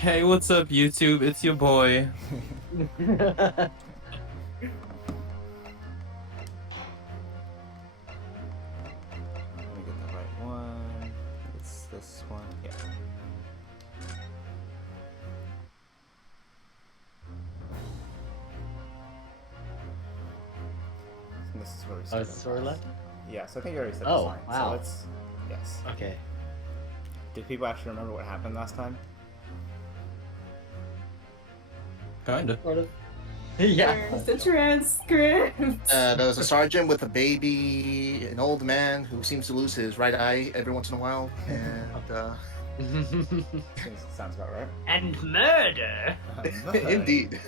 Hey, what's up, YouTube? It's your boy. Let me get the right one. It's this one. Yeah. And this is where we Oh, started. is this where we left? Yeah, so I think you already said Oh, the sign. wow. So let's. Yes. Okay. Did people actually remember what happened last time? Kinda. Sort of. Yeah. Where's the transcript? There was a sergeant with a baby, an old man who seems to lose his right eye every once in a while, and Sounds about right. And murder. indeed.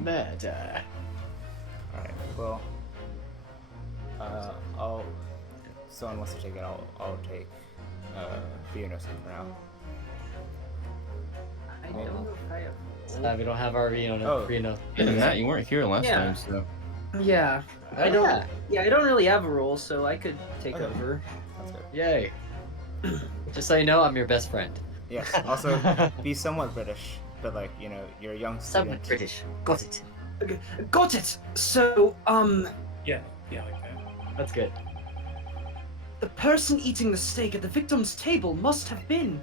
Murder. Alright, well. If someone wants to take it, I'll take Fiona for now. I don't know if I have. We don't have our Reno. Oh. Reno. Yeah, Matt, you weren't here last Yeah. time, so. Yeah, I Oh, don't. yeah. Yeah, I don't really have a role, so I could take Okay. over. That's good. Yay. Just so you know, I'm your best friend. Yes. Also, be somewhat British, but like, you know, you're a young Somewhat student. British. Got it. Got it. So, Yeah, like that. That's good. the person eating the steak at the victim's table must have been.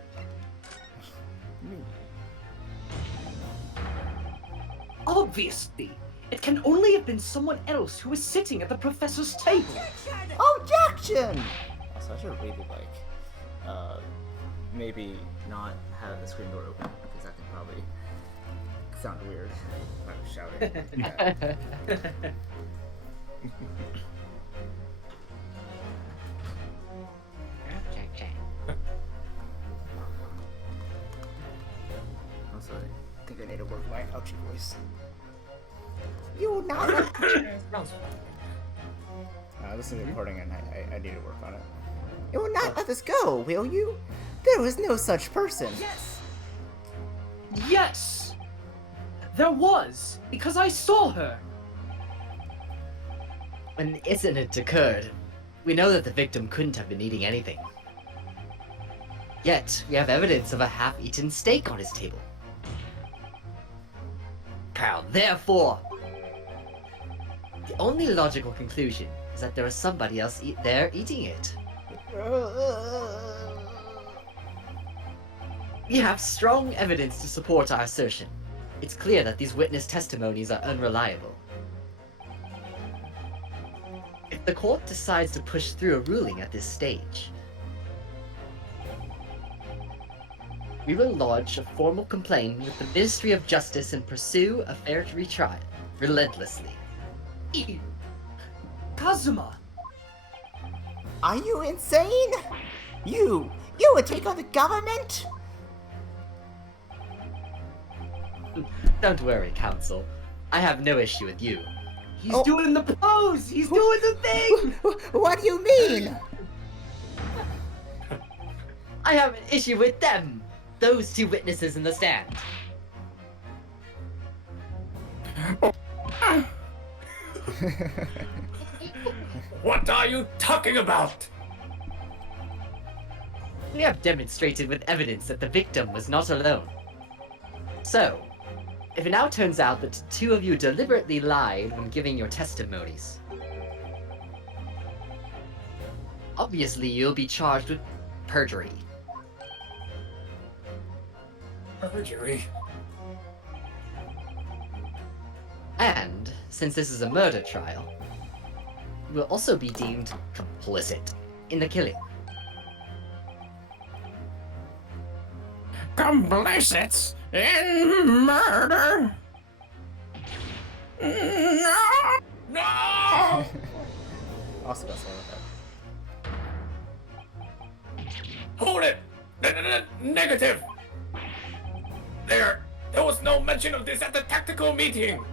Obviously, it can only have been someone else who was sitting at the professor's table. Objection! Also, I should really maybe not have the screen door open because that can probably sound weird if I was shouting. Yeah. Also, I think I need to work my ouchie voice. You not. This is recording and I need to work on it. You will not let this go, will you? There was no such person. Yes! Yes! There was, because I saw her. When an incident occurred, we know that the victim couldn't have been eating anything. Yet, we have evidence of a half-eaten steak on his table. Carl, therefore, the only logical conclusion is that there was somebody else there eating it. We have strong evidence to support our assertion. It's clear that these witness testimonies are unreliable. If the court decides to push through a ruling at this stage, we will lodge a formal complaint with the Ministry of Justice and pursue a fair retrial, relentlessly. Kazuma! Are you insane? You would take on the government? Don't worry, counsel. I have no issue with you. He's doing the pose! He's doing the thing! What do you mean? I have an issue with them! Those two witnesses in the stand. What are you talking about? We have demonstrated with evidence that the victim was not alone. So, if it now turns out that the two of you deliberately lied when giving your testimonies, obviously you'll be charged with perjury. Perjury. And, since this is a murder trial, you will also be deemed complicit in the killing. Complicit in murder? No! No! Also got someone with that. Hold it! Negative! There was no mention of this at the tactical meeting!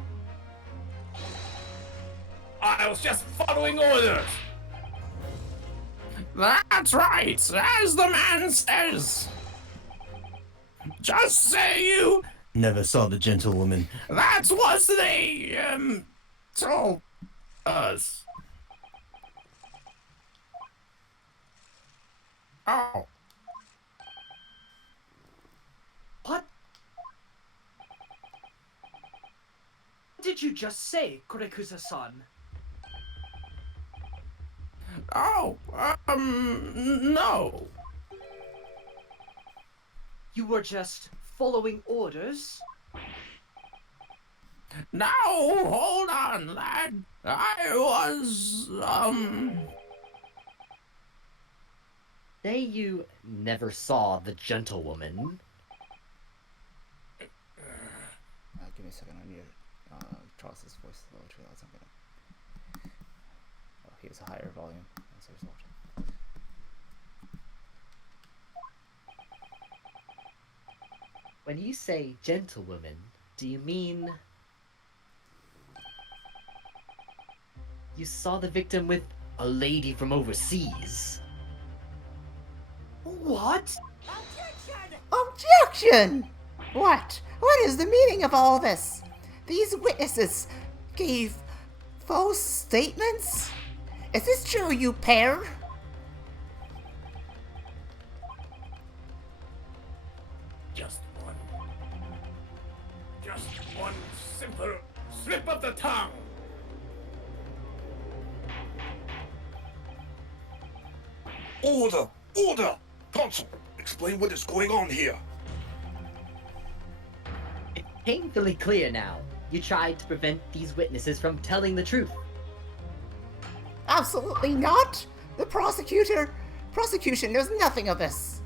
I was just following orders! That's right, as the man says! Just say you never saw the gentlewoman. That's what they, told us. Oh. What? did you just say, Kurekusa-san? Oh, no. You were just following orders? No, hold on, lad. I was, Say you never saw the gentlewoman. Give me a second. I need Charles's voice is low too. That's not gonna. Oh, he has a higher volume as a result. When you say gentlewoman, do you mean you saw the victim with a lady from overseas? What? Objection! What? What is the meaning of all this? These witnesses gave false statements? Is this true, you pair? Just one simple slip of the tongue. Order! Order! Consul, explain what is going on here. It's painfully clear now. You tried to prevent these witnesses from telling the truth. Absolutely not! The prosecution knows nothing of this.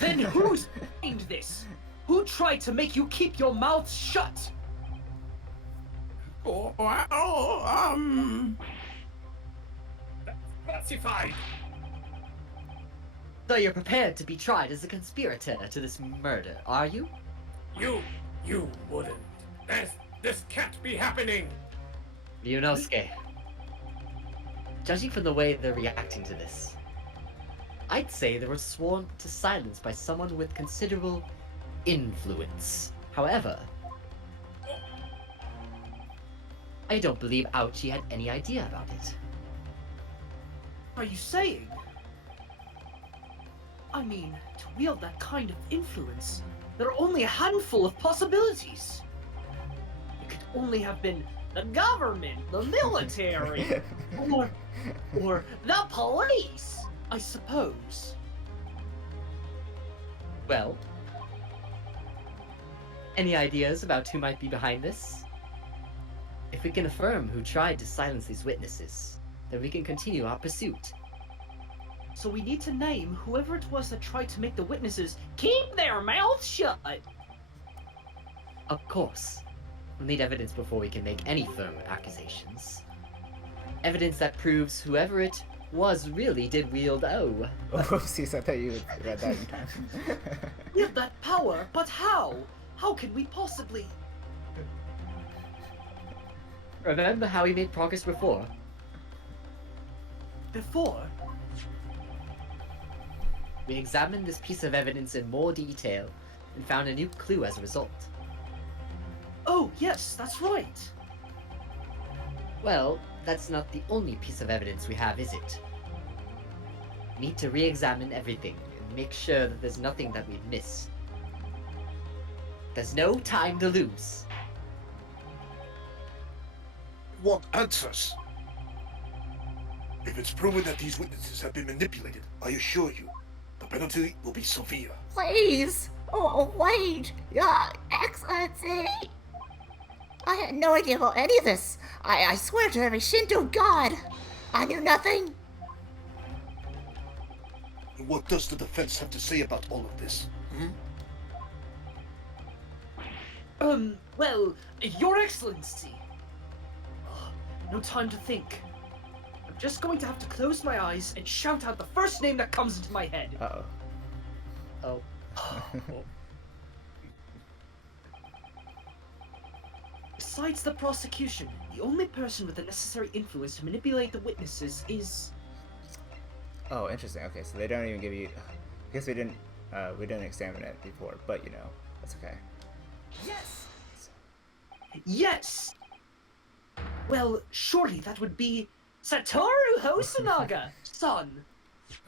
Then who's behind this? Who tried to make you keep your mouth shut? Well, classified. So you're prepared to be tried as a conspirator to this murder, are you? You wouldn't. This can't be happening. Ryunosuke, judging from the way they're reacting to this, I'd say they were sworn to silence by someone with considerable influence. However, I don't believe Ouchi had any idea about it. Are you saying? I mean, to wield that kind of influence, there are only a handful of possibilities. It could only have been the government, the military, or the police, I suppose. Well, any ideas about who might be behind this? If we can affirm who tried to silence these witnesses, then we can continue our pursuit. So we need to name whoever it was that tried to make the witnesses keep their mouths shut. Of course, we'll need evidence before we can make any firm accusations. Evidence that proves whoever it was really did wield Oh, whoopsies! I thought you had read that in time. Wield that power, but how? How can we possibly? Remember how we made progress before? Before? We examined this piece of evidence in more detail and found a new clue as a result. Oh, yes, that's right. Well, that's not the only piece of evidence we have, is it? We need to re-examine everything and make sure that there's nothing that we've missed. There's no time to lose. Want answers? If it's proven that these witnesses have been manipulated, I assure you, the penalty will be severe. Please! Oh, wait! Your Excellency! I had no idea about any of this. I swear to every Shinto god! I knew nothing! What does the defense have to say about all of this? Well, Your Excellency. No time to think. I'm just going to have to close my eyes and shout out the first name that comes into my head. Uh-oh. Oh. Besides the prosecution, the only person with the necessary influence to manipulate the witnesses is... Oh, interesting. Okay, so they don't even give you... I guess we didn't examine it before, but you know, that's okay. Yes! Yes! Well, surely that would be Satoru Hosonaga, son.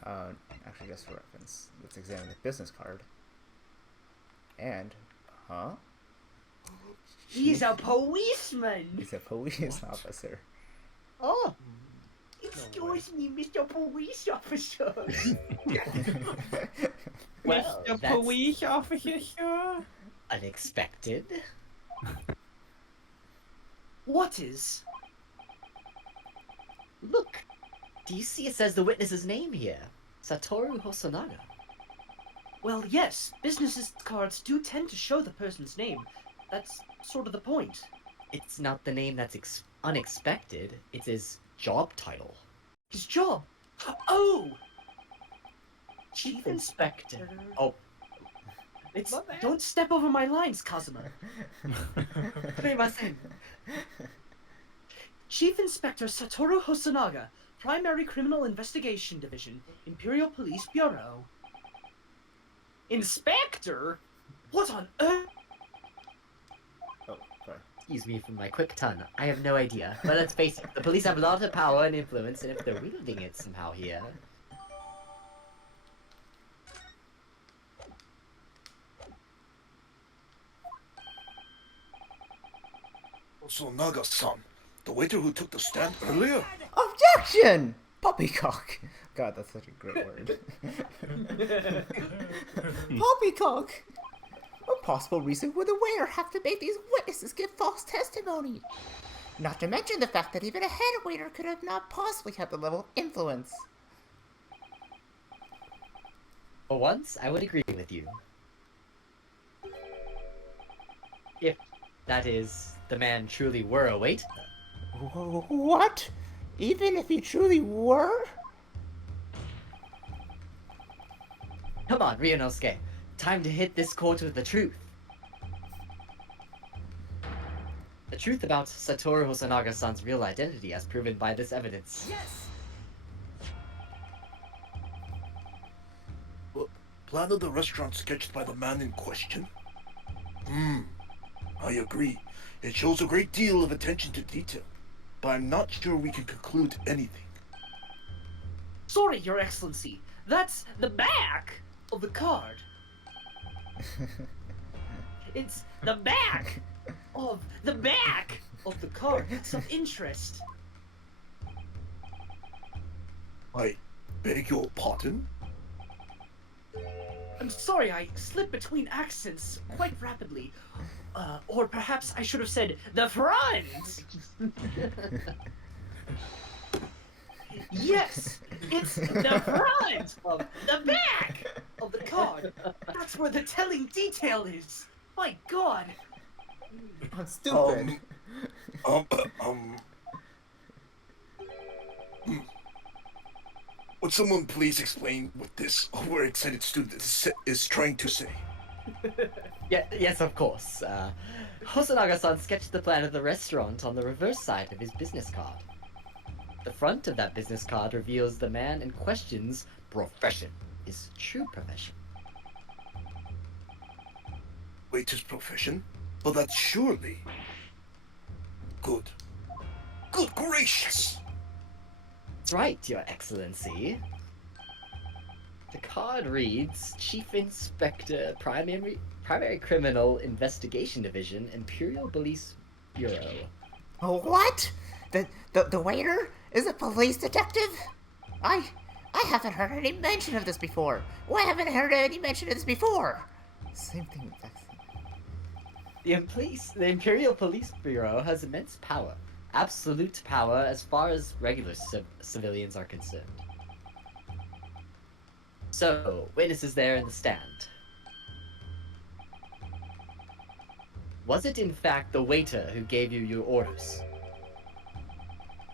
Actually, just for reference, let's examine the business card. And, He's a policeman. He's a police officer. Oh, Excuse me, Mr. Police Officer. well, Mr. that's Police Officer, sir? unexpected. What is? Look, do you see it says the witness's name here? Satoru Hosonaga. Well, yes, business cards do tend to show the person's name. That's sort of the point. It's not the name that's unexpected, it's his job title. His job. Oh! Chief Inspector. Oh, It's My bad. don't step over my lines, Kazuma. sumimasen. Chief Inspector Satoru Hosonaga, Primary Criminal Investigation Division, Imperial Police Bureau. Inspector? What on earth? Oh, sorry. Excuse me for my quick tongue. I have no idea. But let's face it, the police have a lot of power and influence, and if they're wielding it somehow here. Also, Naga-san, the waiter who took the stand earlier. Objection! Poppycock. God, that's such a great word. Poppycock. What possible reason would the waiter have to make these witnesses give false testimony? Not to mention the fact that even a head waiter could have not possibly had the level of influence. For once, I would agree with you. If, that is, the man truly were a waiter. What? Even if he truly were? Come on, Ryunosuke. Time to hit this court with the truth. The truth about Satoru Hosonaga-san's real identity as proven by this evidence. Yes! Plan of the restaurant sketched by the man in question? I agree. It shows a great deal of attention to detail, but I'm not sure we can conclude anything. Sorry, Your Excellency. That's the back of the card. It's the back of the back of the card. That's of interest. I beg your pardon? I'm sorry, I slipped between accents quite rapidly. Or perhaps I should have said the front! Yes! It's the front of the back of the card! That's where the telling detail is! My god! I'm stupid. Would someone please explain what this overexcited student is trying to say? Yes, of course. Hosonaga-san sketched the plan of the restaurant on the reverse side of his business card. The front of that business card reveals the man in question's profession, his true profession. Waiter's profession? Well, that's surely... Good. Good gracious! That's right, Your Excellency. The card reads Chief Inspector, Primary Criminal Investigation Division, Imperial Police Bureau. What? The waiter is a police detective? I haven't heard any mention of this before. Why haven't I heard any mention of this before? Same thing with accent. The Imperial Police Bureau has immense power. Absolute power as far as regular civilians are concerned. So, witnesses there in the stand. Was it in fact the waiter who gave you your orders?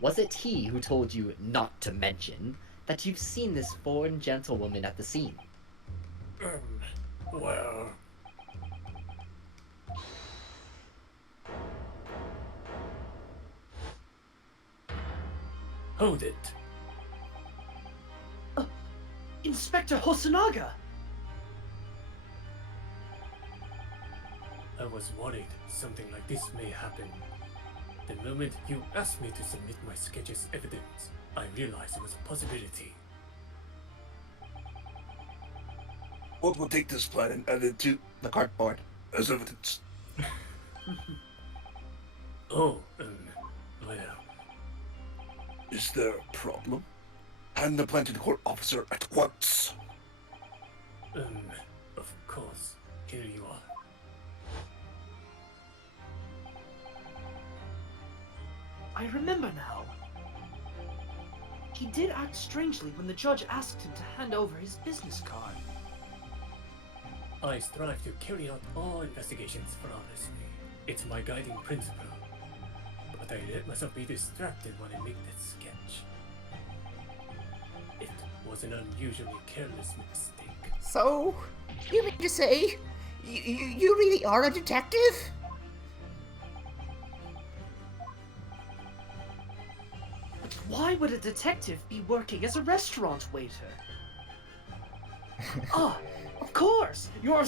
Was it he who told you not to mention that you've seen this foreign gentlewoman at the scene? Well... Hold it. Inspector Hosonaga! I was worried something like this may happen. The moment you asked me to submit my sketches evidence, I realized it was a possibility. What will take this plan and add it to The cardboard. as evidence? Oh, well, Is there a problem? Hand the plan to the court officer at once. of course, here you are. I remember now. He did act strangely when the judge asked him to hand over his business card. I strive to carry out all investigations flawlessly. It's my guiding principle. But I let myself be distracted when I make that sketch. It was an unusually careless mistake. So, you mean to say, you really are a detective? But why would a detective be working as a restaurant waiter? Ah, of course! You're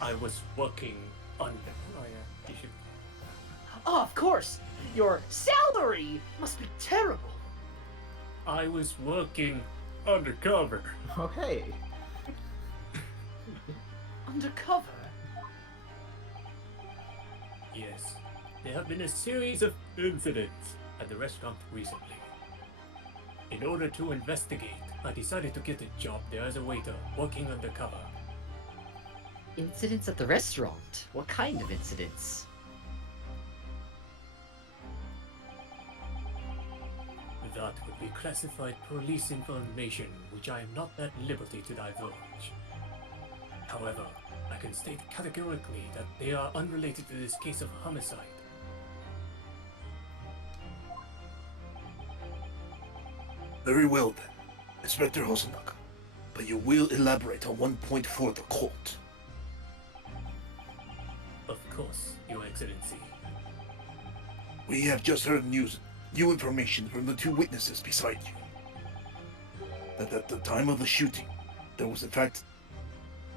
I was working on. Oh yeah, you should. Ah, of course! Your salary must be terrible! I was working undercover. Okay. Undercover? Yes, there have been a series of incidents at the restaurant recently. In order to investigate, I decided to get a job there as a waiter, working undercover. Incidents at the restaurant? What kind of incidents? That would be classified police information, which I am not at liberty to divulge. However, I can state categorically that they are unrelated to this case of homicide. Very well then, Inspector Hosenaka. But you will elaborate on one point for the court. Of course, Your Excellency. We have just heard new information from the two witnesses beside you. That at the time of the shooting, there was in fact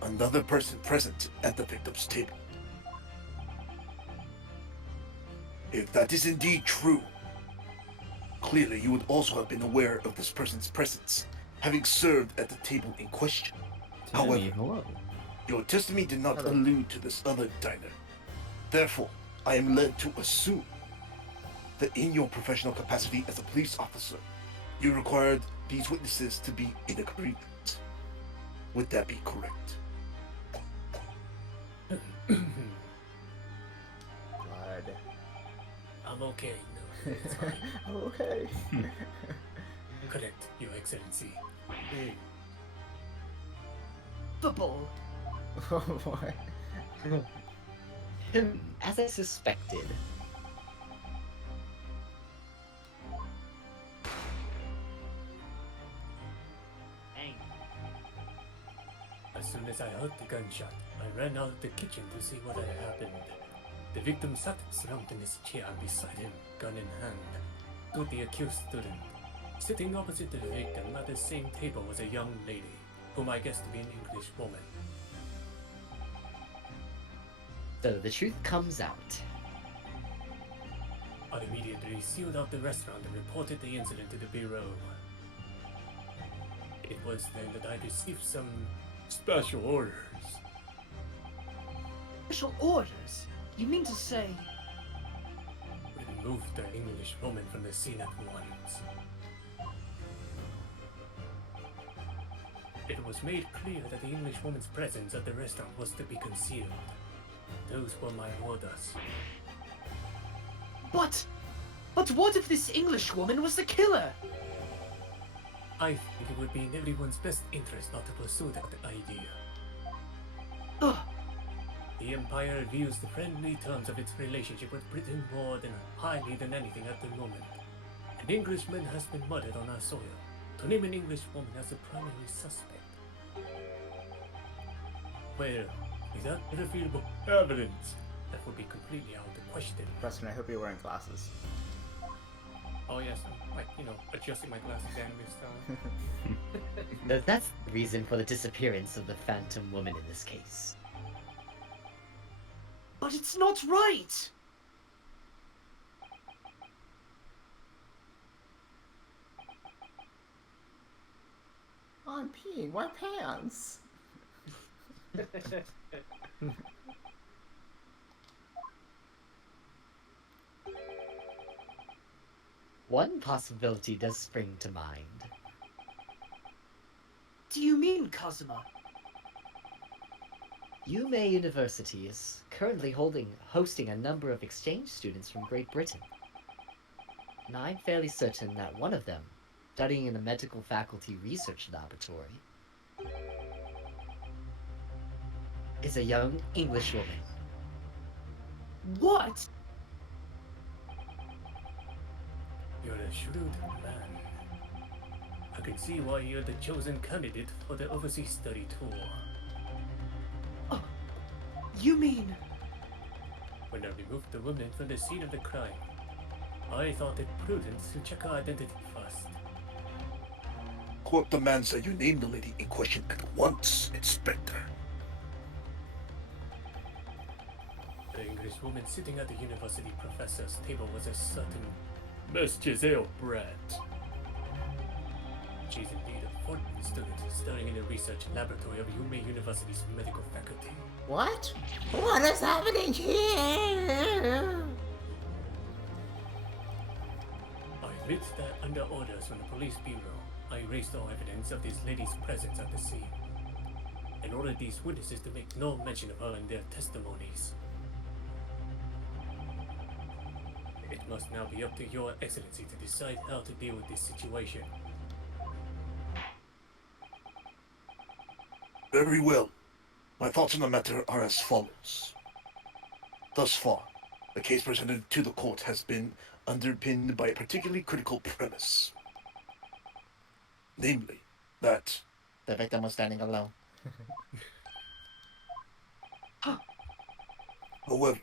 another person present at the victim's table. If that is indeed true, clearly you would also have been aware of this person's presence, having served at the table in question. However, Hello. your testimony did not Hello. allude to this other diner. Therefore, I am led to assume that in your professional capacity as a police officer, you required these witnesses to be in agreement. Would that be correct? Blood. I'm okay. No, it's fine. Okay. Correct, Your Excellency. The bull. Oh boy. As I suspected. Dang. As soon as I heard the gunshot, I ran out of the kitchen to see what had happened. The victim sat slumped in his chair beside him, gun in hand, to the accused student. Sitting opposite the victim at the same table was a young lady, whom I guessed to be an English woman. So the truth comes out. I immediately sealed up the restaurant and reported the incident to the bureau. It was then that I received some special orders. Special orders? You mean to say... Remove the English woman from the scene at once. It was made clear that the English woman's presence at the restaurant was to be concealed. Those were my orders. But what if this English woman was the killer? I think it would be in everyone's best interest not to pursue that idea. Ugh. The Empire views the friendly terms of its relationship with Britain more than highly than anything at the moment. An Englishman has been murdered on our soil. To name an English woman as the primary suspect. Well, without irrefutable evidence, that would be completely out of the question. Preston, I hope you're wearing glasses. Oh yes, I'm like, adjusting my glasses anime style. That's the reason for the disappearance of the Phantom Woman in this case. But it's not right! I'm peeing my pants. One possibility does spring to mind. Do you mean, Kazuma? Yume University is currently hosting a number of exchange students from Great Britain. And I'm fairly certain that one of them, studying in the medical faculty research laboratory, is a young English woman. What? You're a shrewd man. I can see why you're the chosen candidate for the overseas study tour. You mean... When I removed the woman from the scene of the crime, I thought it prudent to check her identity first. Court demands that you name the lady in question at once, Inspector. The English woman sitting at the university professor's table was a certain Miss Giselle Brett. She's indeed a foreign student studying in the research laboratory of Yume University's medical faculty. What? What is happening here? I admit that under orders from the police bureau, I erased all evidence of this lady's presence at the scene, and ordered these witnesses to make no mention of her in their testimonies. It must now be up to Your Excellency to decide how to deal with this situation. Very well. My thoughts on the matter are as follows. Thus far, the case presented to the court has been underpinned by a particularly critical premise. Namely, that The victim was standing alone. however,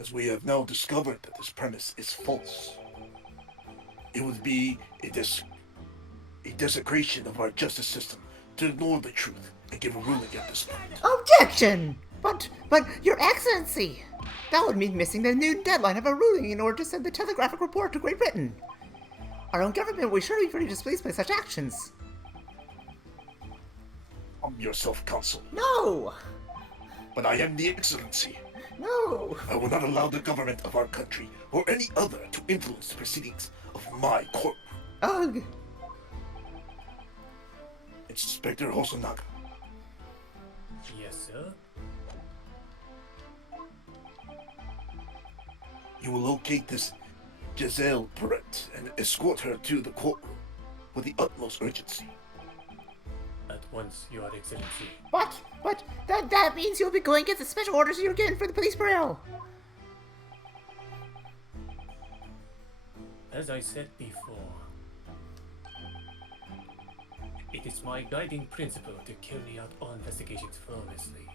as we have now discovered that this premise is false, it would be a desecration of our justice system to ignore the truth and give a ruling at this point. Objection! But, Your Excellency! That would mean missing the noon deadline of a ruling in order to send the telegraphic report to Great Britain. Our own government would surely be very displeased by such actions. Calm yourself, Counsel. No! But I am the Excellency. No! I will not allow the government of our country or any other to influence the proceedings of my court. Ugh! Inspector Hosonaga, Yes, sir? you will locate this Giselle Brett and escort her to the courtroom with the utmost urgency. At once, Your Excellency. But that means you'll be going against the special orders you're given for the police bureau. As I said before, it is my guiding principle to carry out all investigations flawlessly.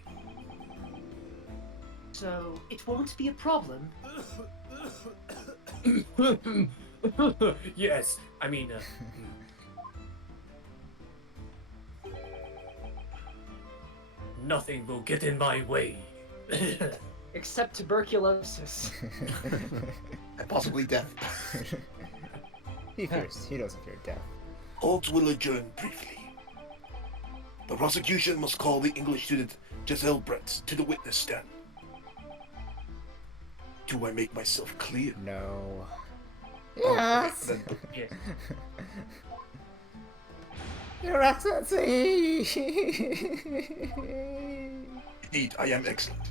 So, it won't be a problem? Yes, I mean, nothing will get in my way. Except tuberculosis. And possibly death. He doesn't fear death. Court will adjourn briefly. The prosecution must call the English student Giselle Brett to the witness stand. Do I make myself clear? No. Yes, Then Yes. Your Excellency. indeed, I am excellent.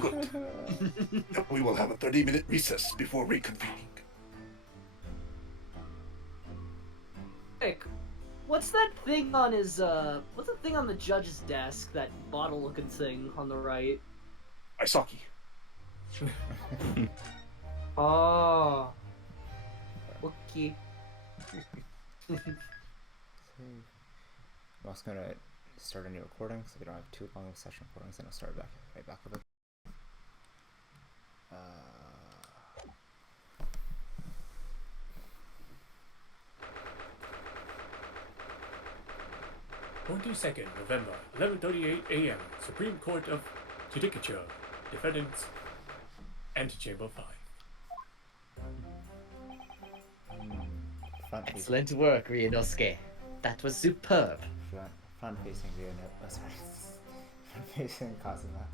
Good. Then we will have a 30-minute recess before reconvening. Nick, what's that thing on his, what's the thing on the judge's desk? That bottle-looking thing on the right? Aisaki. Oh. Okay. I'm also gonna start a new recording so we don't have too long of session recordings, and I'll start right back with it. Uh... 22nd November, 11:38 a.m. Supreme Court of Judicature. Defendants, Antechamber 5. Front facing, Excellent work, Ryunosuke. That was superb. front facing Ryu. Oh, sorry. Front facing Kazuma.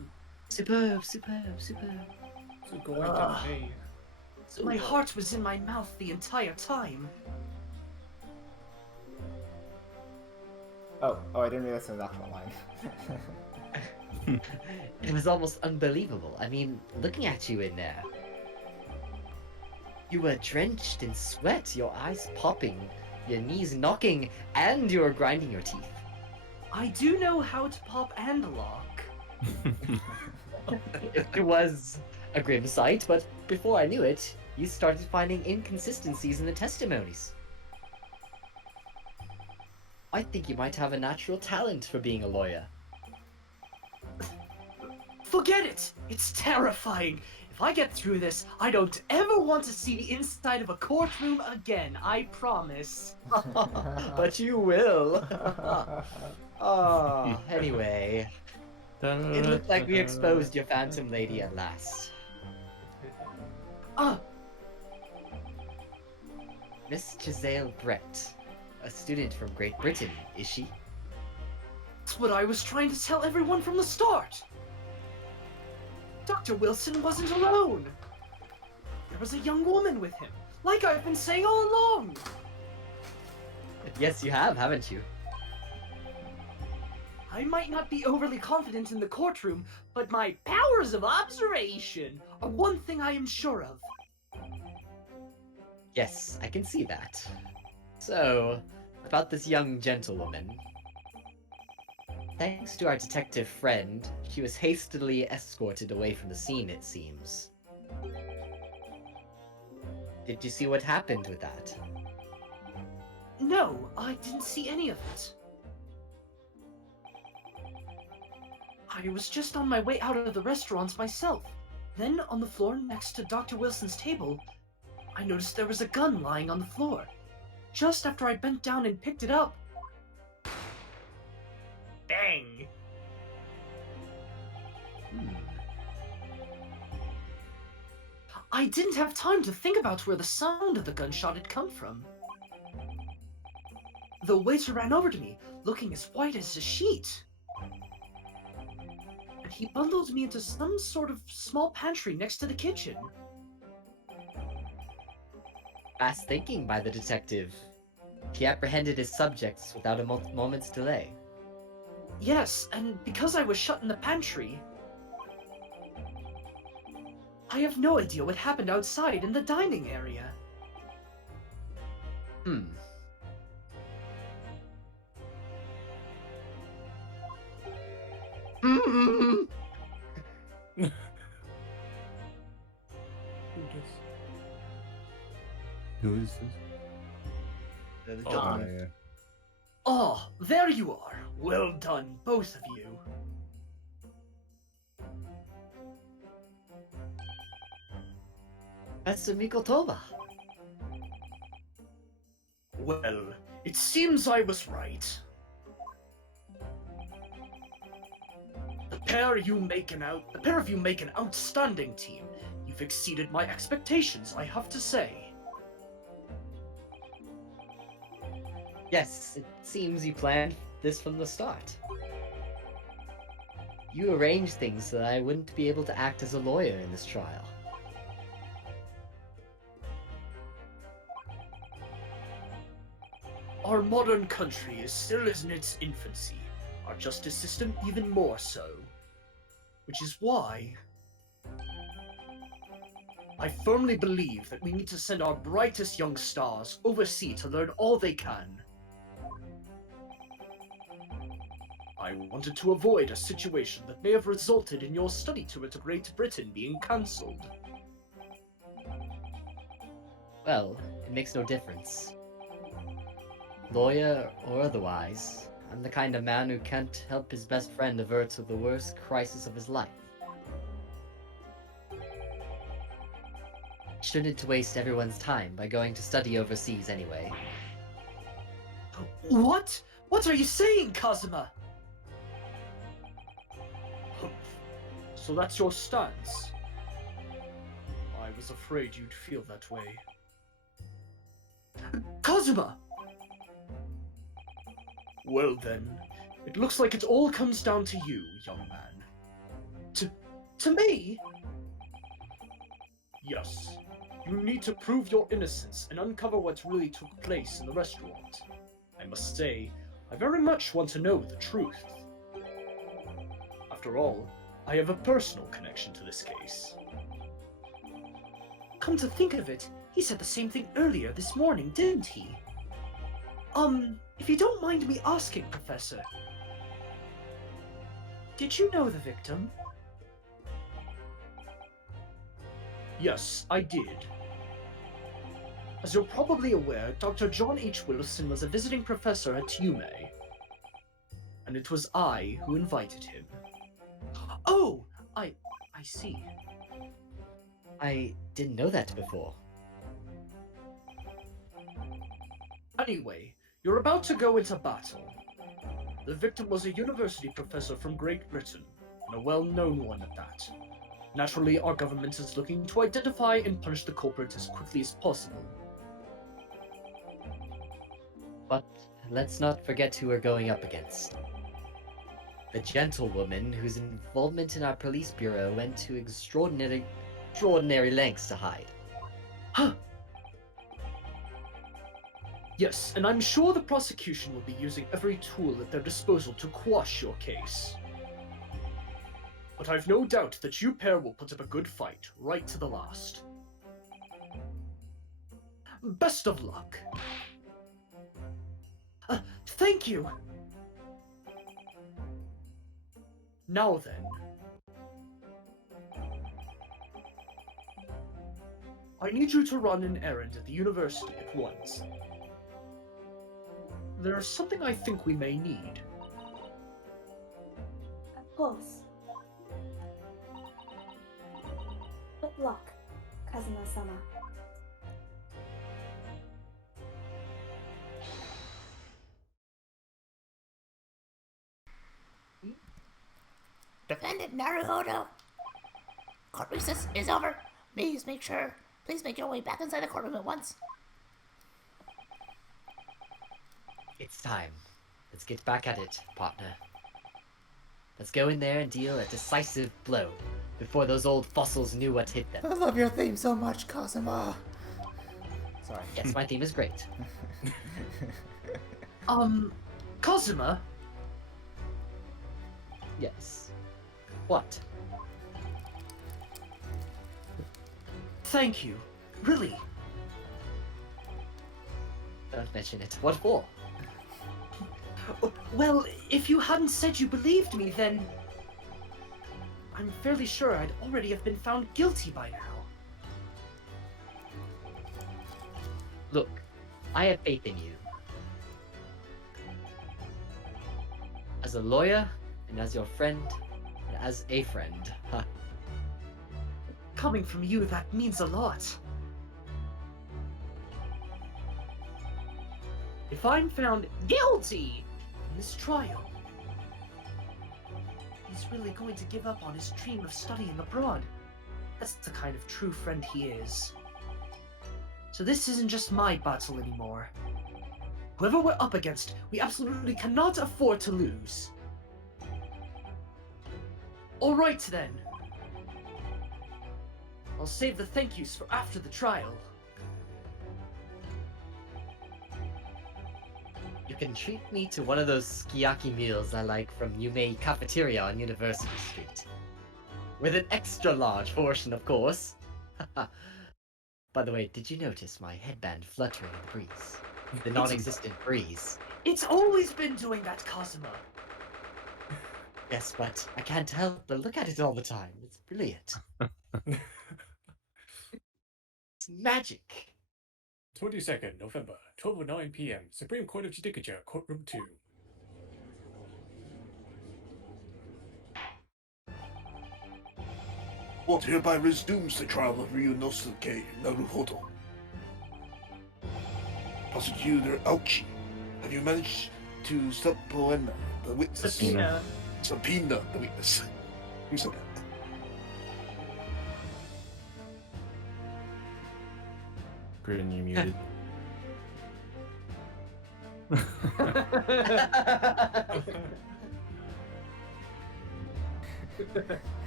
Superb, superb, superb. So going to pay. My heart was in my mouth the entire time. Oh, I didn't realize it was an actual line. It was almost unbelievable. I mean, looking at you in there. You were drenched in sweat, your eyes popping, your knees knocking, and you were grinding your teeth. I do know how to pop and lock. It was a grim sight, but before I knew it, you started finding inconsistencies in the testimonies. I think you might have a natural talent for being a lawyer. Forget it! It's terrifying! If I get through this, I don't ever want to see the inside of a courtroom again, I promise. But you will. Oh, anyway. It looked like we exposed your Phantom Lady at last. Ah, Miss Giselle Brett, a student from Great Britain, is she? that's what I was trying to tell everyone from the start! Dr. Wilson wasn't alone! There was a young woman with him, like I've been saying all along! Yes, you have, haven't you? I might not be overly confident in the courtroom, but my powers of observation are one thing I am sure of. Yes, I can see that. So, about this young gentlewoman. Thanks to our detective friend, she was hastily escorted away from the scene, it seems. Did you see what happened with that? No, I didn't see any of it. I was just on my way out of the restaurant myself. Then, on the floor next to Dr. Wilson's table, I noticed there was a gun lying on the floor. Just after I bent down and picked it up. Bang! I didn't have time to think about where the sound of the gunshot had come from. The waiter ran over to me, looking as white as a sheet. And he bundled me into some sort of small pantry next to the kitchen. Fast thinking by the detective. He apprehended his subjects without a moment's delay. Yes, and because I was shut in the pantry, I have no idea what happened outside in the dining area. Who is this? The Oh, gentleman. yeah. Oh, there you are. Well done, both of you. That's Mikotova. Well, it seems I was right. The pair of you make an outstanding team. You've exceeded my expectations, I have to say. Yes, it seems you planned this from the start. You arranged things so that I wouldn't be able to act as a lawyer in this trial. Our modern country is still in its infancy, our justice system even more so. Which is why I firmly believe that we need to send our brightest young stars overseas to learn all they can. I wanted to avoid a situation that may have resulted in your study tour to Great Britain being cancelled. Well, it makes no difference. Lawyer or otherwise, I'm the kind of man who can't help his best friend avert the worst crisis of his life. Shouldn't waste everyone's time by going to study overseas anyway. What? What are you saying, Kazuma? So that's your stance? I was afraid you'd feel that way. Kazuma! Well then, it looks like it all comes down to you, young man. To me? Yes. You need to prove your innocence and uncover what really took place in the restaurant. I must say, I very much want to know the truth. After all, I have a personal connection to this case. Come to think of it, he said the same thing earlier this morning, didn't he? If you don't mind me asking, Professor, did you know the victim? Yes, I did. As you're probably aware, Dr. John H. Wilson was a visiting professor at UME, and it was I who invited him. Oh, I see. I didn't know that before. Anyway, you're about to go into battle. The victim was a university professor from Great Britain, and a well-known one at that. Naturally, our government is looking to identify and punish the culprit as quickly as possible. But let's not forget who we're going up against. The gentlewoman whose involvement in our police bureau went to extraordinary lengths to hide. Huh. Yes, and I'm sure the prosecution will be using every tool at their disposal to quash your case. But I've no doubt that you pair will put up a good fight, right to the last. Best of luck. Thank you! Now then. I need you to run an errand at the university at once. There's something I think we may need. Of course. Good luck, Kazuma-sama. Defendant Naruhodo. Court recess is over. Please make your way back inside the courtroom at once. It's time. Let's get back at it, partner. Let's go in there and deal a decisive blow before those old fossils knew what hit them. I love your theme so much, Kazuma. Sorry. Yes, my theme is great. Kazuma? Yes. What? Thank you. Really. Don't mention it. What for? Well, if you hadn't said you believed me, then I'm fairly sure I'd already have been found guilty by now. Look, I have faith in you. As a lawyer, and as your friend, and as a friend. Huh. Coming from you, that means a lot. If I'm found guilty in this trial, he's really going to give up on his dream of studying abroad. That's the kind of true friend he is. So this isn't just my battle anymore. Whoever we're up against, we absolutely cannot afford to lose. Alright then. I'll save the thank yous for after the trial. You can treat me to one of those sukiyaki meals I like from Yume Cafeteria on University Street. With an extra large portion, of course. By the way, did you notice my headband fluttering in the breeze? The non-existent breeze. It's always been doing that, Kazuma. Yes, but I can't help but look at it all the time. It's brilliant. It's magic. 22nd November, 12:09 p.m. Supreme Court of Judicature, Courtroom 2. Court hereby resumes the trial of Ryunosuke Naruhodo. Prosecutor Aoki, have you managed to subpoena the witness? Subpoena the witness. Who said that? Kritin, you muted.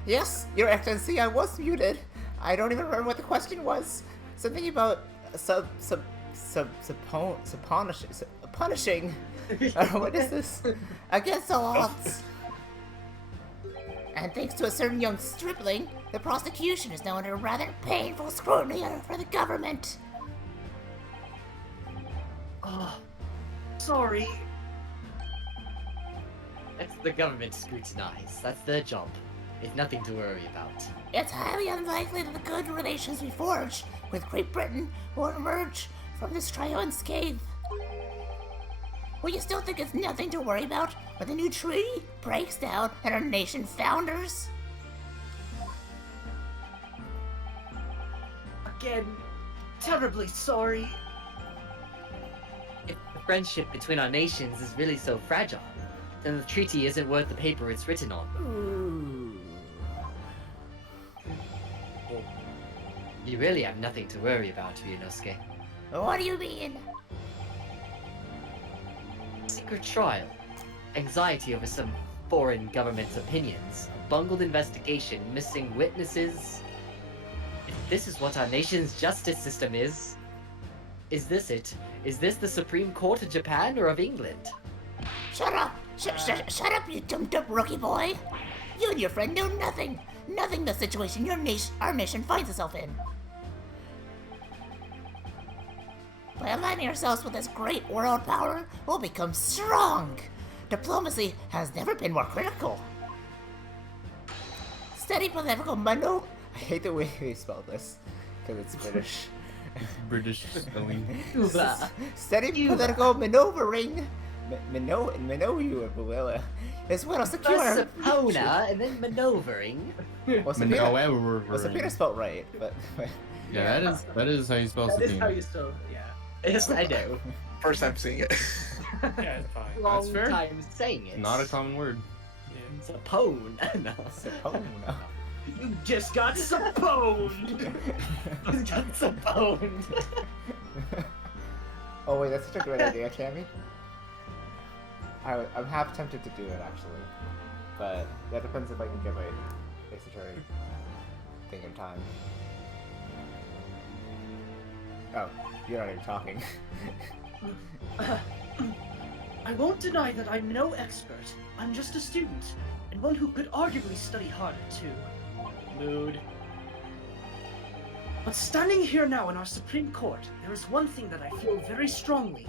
Yes, Your Excellency, I was muted. I don't even remember what the question was. Something about punishing. What is this? Against all odds. And thanks to a certain young stripling, the prosecution is now under rather painful scrutiny for the government. Oh, sorry. That's the government scrutinize. That's their job. It's nothing to worry about. It's highly unlikely that the good relations we forge with Great Britain will emerge from this trial unscathed. Will you still think it's nothing to worry about when the new treaty breaks down and our nation founders? Again, terribly sorry. If the friendship between our nations is really so fragile, then the treaty isn't worth the paper it's written on. You really have nothing to worry about, Ryunosuke. What do you mean? Secret trial, anxiety over some foreign government's opinions, a bungled investigation, missing witnesses. If this is what our nation's justice system is this it? Is this the Supreme Court of Japan or of England? Shut up! Shut up, you dumb rookie boy! You and your friend know nothing! Nothing the situation our nation finds itself in. By aligning ourselves with this great world power, we'll become strong! Diplomacy has never been more critical. Steady political maneuver. I hate the way they spell this, because it's British. British spelling. Steady political maneuvering. Maneuver is what will secure. First Sapona and then maneuvering. Well, Sapina spelled right, but Yeah, that is how you spell That is how Sabine. you spell it, yeah. Yes, I know. First time seeing it. Yeah, it's fine. Long fair. time saying it. Not a common word. Yeah. Sapone. No. Sapona. You just got supponed! He's got Sapone. Oh wait, that's such a great idea, Tammy. I'm half tempted to do it actually, but that depends if I can get my esoteric thing in time. Oh, you're not even talking. I won't deny that I'm no expert. I'm just a student, and one who could arguably study harder too. Mood. But standing here now in our Supreme Court, there is one thing that I feel very strongly.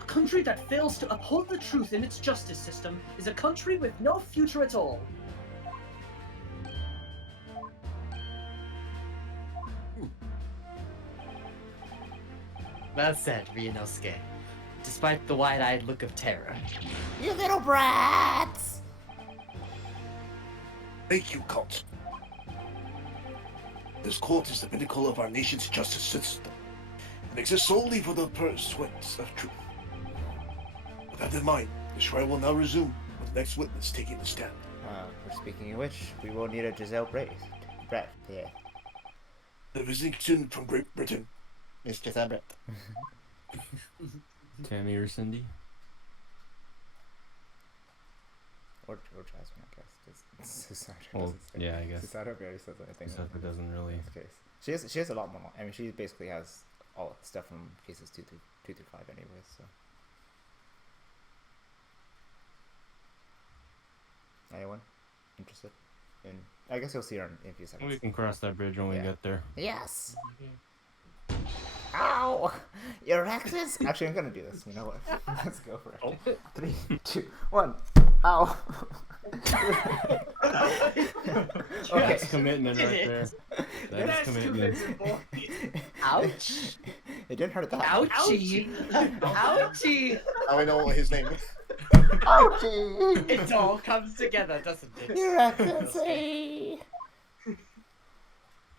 A country that fails to uphold the truth in its justice system is a country with no future at all. Well said, Ryunosuke. Despite the wide-eyed look of terror. You little brats! Thank you, Count. This court is the pinnacle of our nation's justice system, and exists solely for the pursuit of truth. With that in mind, the trial will now resume, with the next witness taking the stand. For speaking of which, we will need a Giselle Brett, yeah. The visiting student from Great Britain. Miss Giselle Brett. Tammy or Cindy? Or Jasmine, I guess. Susanna Well, doesn't say. yeah, I guess. Susanna barely says anything. Except it doesn't really. In this case. She has a lot more. I mean, she basically has all the stuff from cases 2 through 5 anyways, so. Anyone interested in? I guess you'll see her in a few seconds. We can cross that bridge when we Yeah. get there. Yes. Ow! Your exes? Actually, I'm gonna do this. You know what? Let's go for it. 3, 2, 1. Ow! Okay. That's commitment right there. That's commitment. Ouch! It didn't hurt that much. Ouchie! Ouchie! Now I know his name. Ouchie! It all comes together, doesn't it? Your excellency!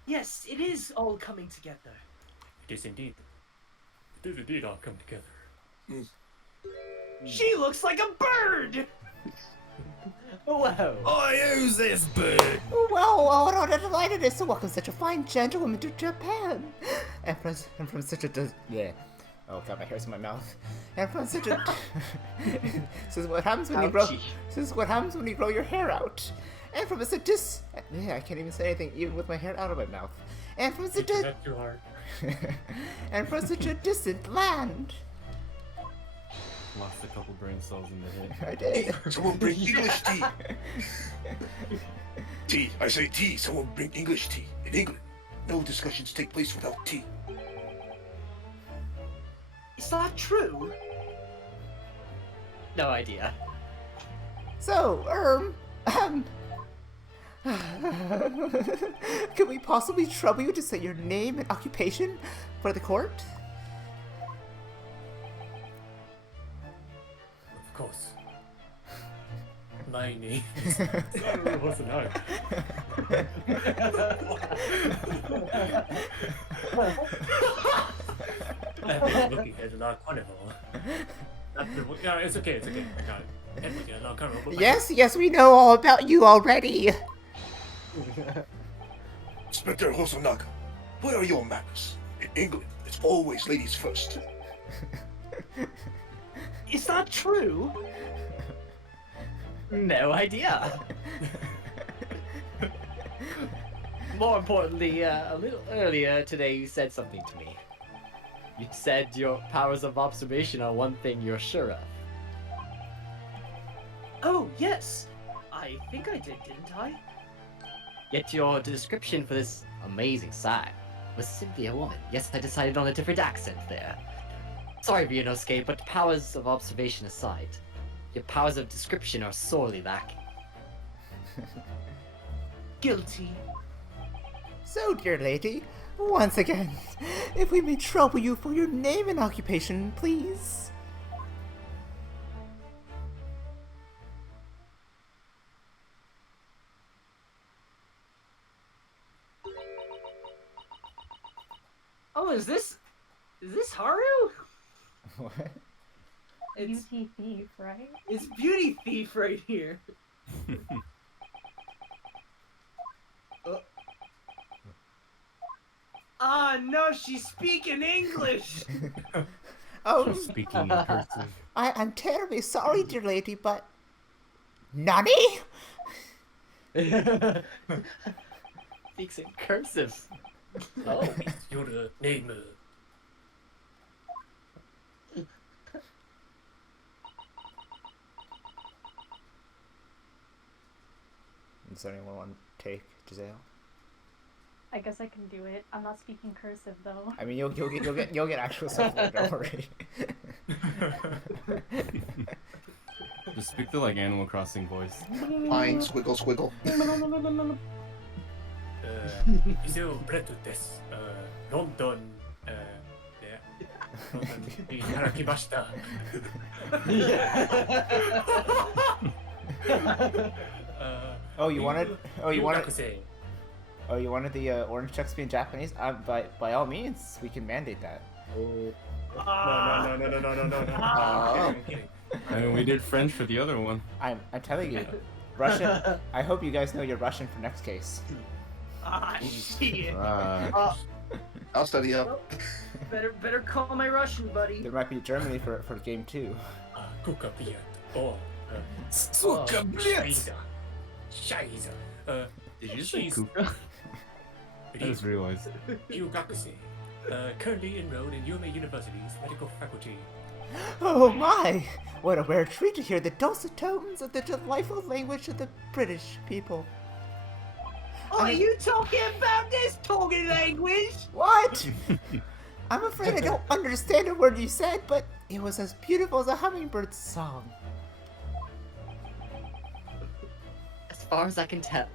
Yes, it is all coming together. It is indeed. It is indeed all come together. She looks like a bird! Whoa! I use this bird! Well, what a delight it is to welcome such a fine gentlewoman to Japan! And from such a yeah. Oh god, my hair's in my mouth. And from such a this is what happens when you grow. Ouchie. This is what happens when you grow your hair out. And from such a yeah, I can't even say anything even with my hair out of my mouth. And from such You a that too hard. and from such a distant land. Lost a couple brain cells in the head. I did. Someone bring English tea. Tea. I say tea. Someone bring English tea. In England, no discussions take place without tea. Is that true? No idea. So, can we possibly trouble you to say your name and occupation for the court? Of course. My name is Hosonaga. Looking at the carnival. Yeah, it's okay, it's okay. I got it. Yes, we know all about you already. Inspector Hosonaga, where are your manners? In England, it's always ladies first. Is that true? No idea. More importantly, a little earlier today you said something to me. You said your powers of observation are one thing you're sure of. Oh, yes. I think I did, didn't I? Yet your description for this amazing sight was simply a woman. Yes, I decided on a different accent there. Sorry, Ryunosuke, but powers of observation aside, your powers of description are sorely lacking. Guilty. So, dear lady, once again, if we may trouble you for your name and occupation, please. Oh, is this Haru? What? It's Beauty thief, right? it's Beauty Thief right here. Ah, no, she's speaking English. Oh, Speaking in cursive. I'm terribly sorry, dear lady, but... Nani? Speaks in cursive. Oh. It's your name. Does anyone want to take Giselle? I guess I can do it. I'm not speaking cursive though. I mean, you'll get actual stuff later, don't worry. Just speak the like Animal Crossing voice. Fine, squiggle, squiggle. Isu Bretu desu. London. Yeah. London. Itarakimashita. Oh, you wanted Ryugakusei. the orange checks to be in Japanese? By all means, we can mandate that. No. Oh. I'm kidding. I mean, we did French for the other one. I'm telling you, Russian. I hope you guys know your Russian for next case. Ah, shit. I'll study up. Better call my Russian buddy. There might be Germany for game 2. Kuka Piat. Oh. Suka, blitz! Scheiße. Did you say she's- Kuka? I just realized. Ryugakusei. Currently enrolled in Yume University's medical faculty. Oh my! What a rare treat to hear the dulcet tones of the delightful language of the British people. Are you talking about this talking language? What? I'm afraid I don't understand a word you said, but it was as beautiful as a hummingbird's song. As far as I can tell,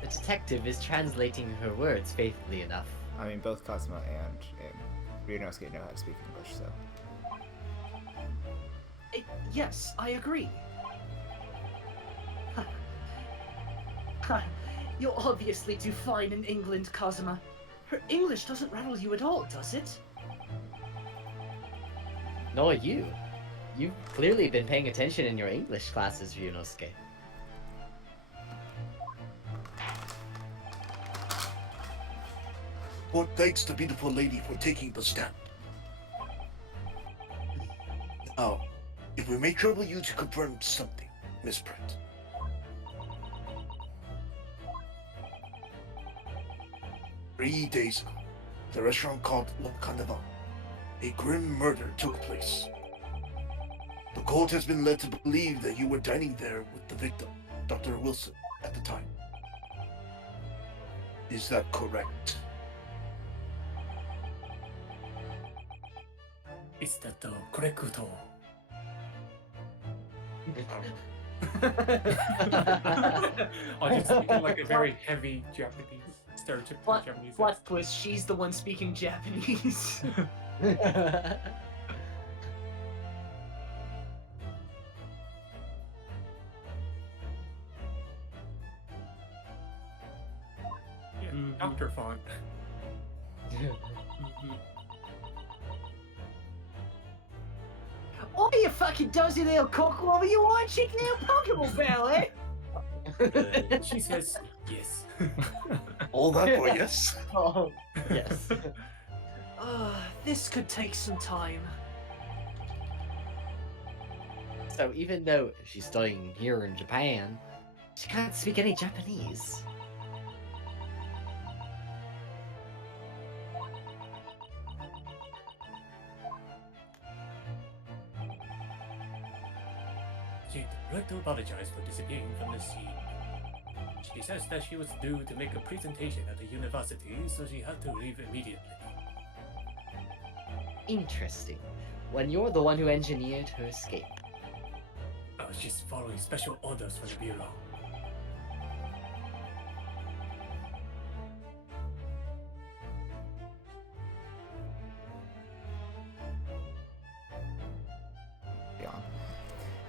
the detective is translating her words faithfully enough. I mean, both Cosmo and Ryunosuke know how to speak English, so... Yes, I agree. You'll obviously do fine in England, Kazuma. Her English doesn't rattle you at all, does it? Nor you. You've clearly been paying attention in your English classes, Ryunosuke. One thanks the beautiful lady for taking the stand. Now, if we may trouble you to confirm something, Miss Pratt. 3 days ago, the restaurant called Le Carnival, a grim murder took place. The cult has been led to believe that you were dining there with the victim, Dr. Wilson, at the time. Is that correct? Is that correct? I'm just speaking like a very heavy Japanese, stereotypical Japanese. Plot twist, she's the one speaking Japanese. Yeah, Dr. Font. Oh, you fucking dozy little cockwobble, you want chicken little Pokemon bell, eh? She says yes. All that for yes? Oh, yes. This could take some time. So even though she's studying here in Japan, she can't speak any Japanese. She'd like to apologize for disappearing from the scene. She says that she was due to make a presentation at the university, so she had to leave immediately. Interesting. When you're the one who engineered her escape. I was just following special orders from the bureau.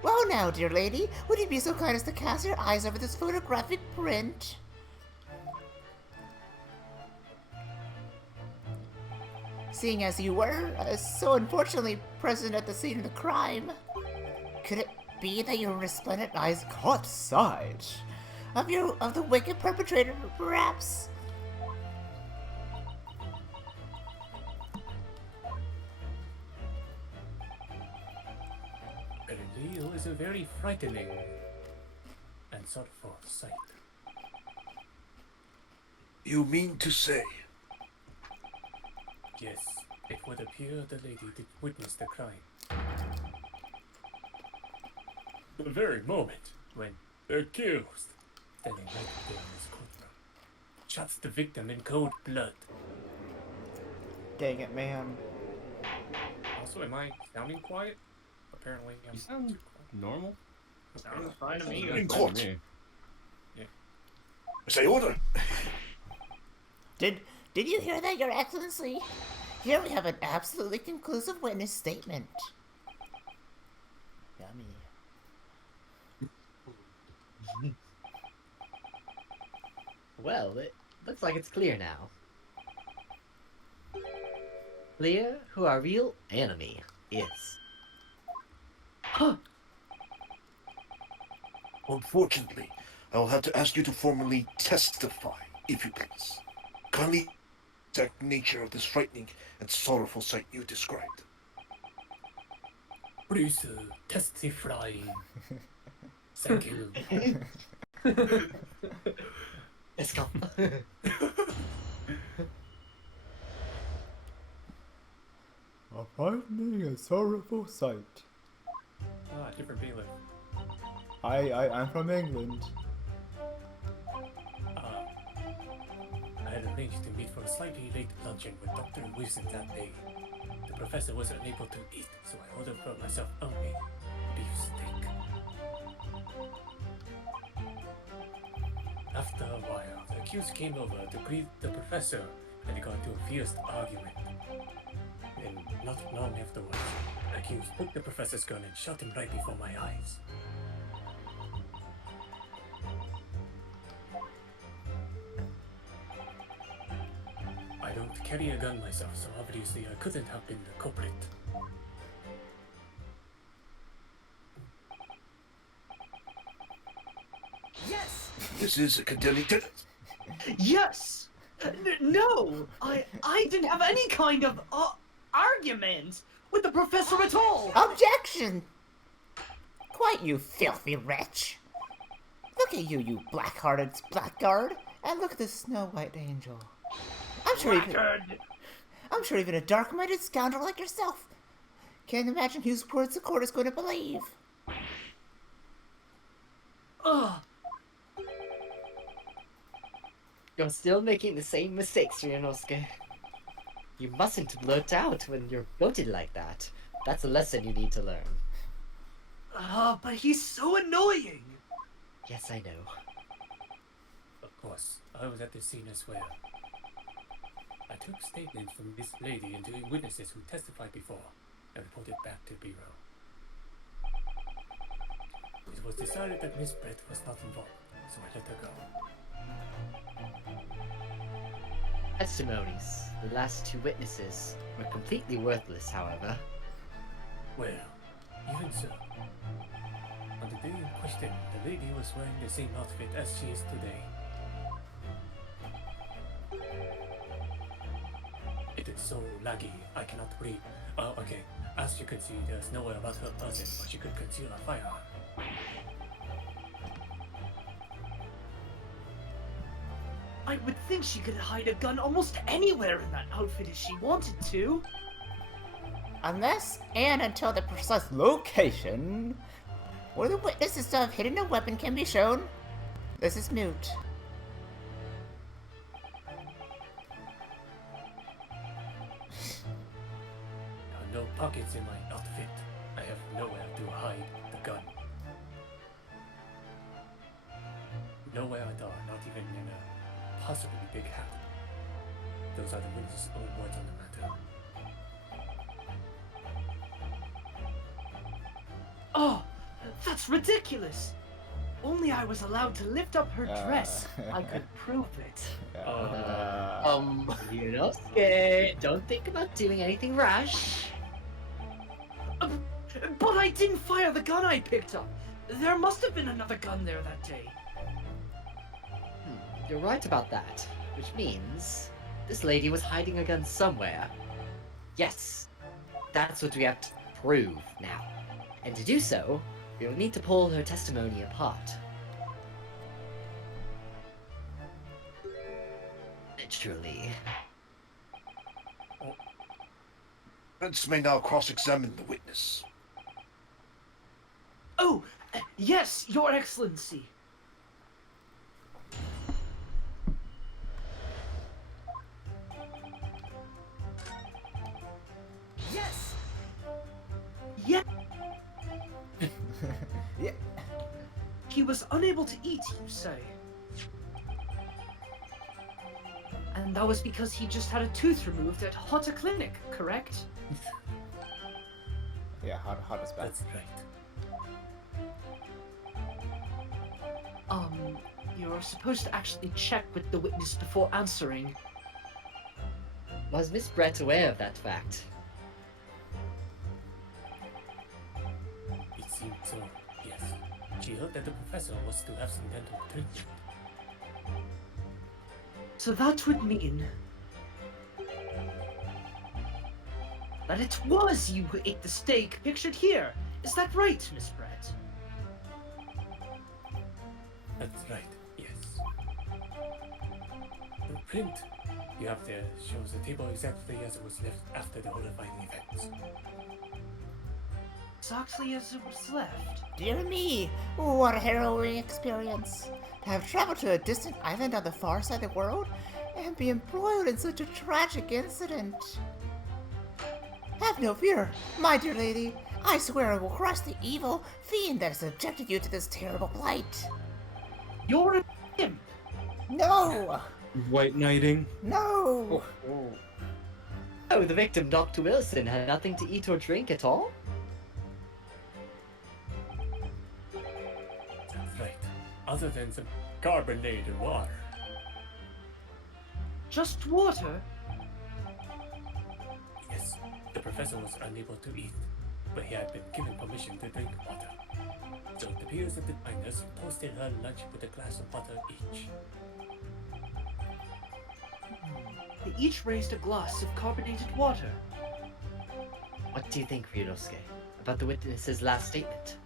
Well now, dear lady, would you be so kind as to cast your eyes over this photographic print? Seeing as you were so unfortunately present at the scene of the crime, could it be that your resplendent eyes caught sight of the wicked perpetrator, perhaps? Apparently, it was a very frightening and sorrowful sight. You mean to say? Yes, it would appear the lady did witness the crime. The very moment when the accused, standing right there in his courtroom, shots the victim in cold blood. Dang it, man. Also, am I sounding quiet? Apparently, I'm You sound normal. Sounds fine to me. In court. Me. I say order. Did you hear that, Your Excellency? Here we have an absolutely conclusive witness statement. Yummy. Well, it looks like it's clear now. Clear who our real enemy is. Unfortunately, I will have to ask you to formally testify, if you please. Kindly the exact nature of this frightening and sorrowful sight you described. Please testify. Thank you. Let's go. A frightening and sorrowful sight. Ah, different bailiff. I'm from England. I had arranged to meet for a slightly late luncheon with Dr. Wilson that day. The professor was unable to eat, so I ordered for myself only beef steak. After a while, the accused came over to greet the professor and they got into a fierce argument. And not long afterwards, the accused took the professor's gun and shot him right before my eyes. I don't carry a gun myself, so obviously I couldn't have been the culprit. Yes! This is a condemning sentence. Yes! No! I didn't have any kind of argument with the professor at all! Objection! Quite, you filthy wretch. Look at you, you black-hearted blackguard, and look at this Snow White angel. I'm sure even a dark-minded scoundrel like yourself can't imagine whose words the court is going to believe. Ugh. You're still making the same mistakes, Ryunosuke. You mustn't blurt out when you're goaded like that. That's a lesson you need to learn. But he's so annoying. Yes, I know. Of course, I was at the scene as well. I took statements from this lady and the witnesses who testified before and reported back to Bureau. It was decided that Miss Brett was not involved, so I let her go. Testimonies. The last two witnesses were completely worthless, however. Well, even so. On the day in question, the lady was wearing the same outfit as she is today. It is so laggy, I cannot read. Okay. As you can see, there's nowhere about her person where she could conceal a firearm. I would think she could hide a gun almost anywhere in that outfit if she wanted to. Unless and until the precise location where the witnesses to have hidden a weapon can be shown, this is moot. There are no pockets in my outfit. I have nowhere to hide the gun. Nowhere at all, not even in a possibly big hat. Those are the witnesses' own words on the matter. Oh, that's ridiculous. Only I was allowed to lift up her dress. I could prove it. Ryunosuke, don't think about doing anything rash. But I didn't fire the gun I picked up. There must have been another gun there that day. You're right about that, which means this lady was hiding a gun somewhere. Yes, that's what we have to prove now. And to do so, we'll need to pull her testimony apart. Literally. Defense may now cross-examine the witness. Oh, yes, Your Excellency. Yes! Yeah! Yeah. He was unable to eat, you say? And that was because he just had a tooth removed at Hotta Clinic, correct? Yeah, hot as bad. That's right. You're supposed to actually check with the witness before answering. Was Miss Brett aware of that fact? It seemed so, yes. She heard that the professor was to have some dental treatment. So that would mean that it was you who ate the steak pictured here. Is that right, Miss Brett? That's right, yes. The print you have there shows the table exactly as it was left after the horrifying events. Exactly as it was left. Dear me, what a harrowing experience. To have traveled to a distant island on the far side of the world and be embroiled in such a tragic incident. Have no fear, my dear lady. I swear I will crush the evil fiend that has subjected you to this terrible plight. You're a imp. No! White knighting. No! Oh, the victim, Dr. Wilson, had nothing to eat or drink at all? That's right. Other than some carbonated water. Just water? Yes, the professor was unable to eat, but he had been given permission to drink water. So it appears that the diners toasted her lunch with a glass of water each. They each raised a glass of carbonated water. What do you think, Ryunosuke, about the witness's last statement?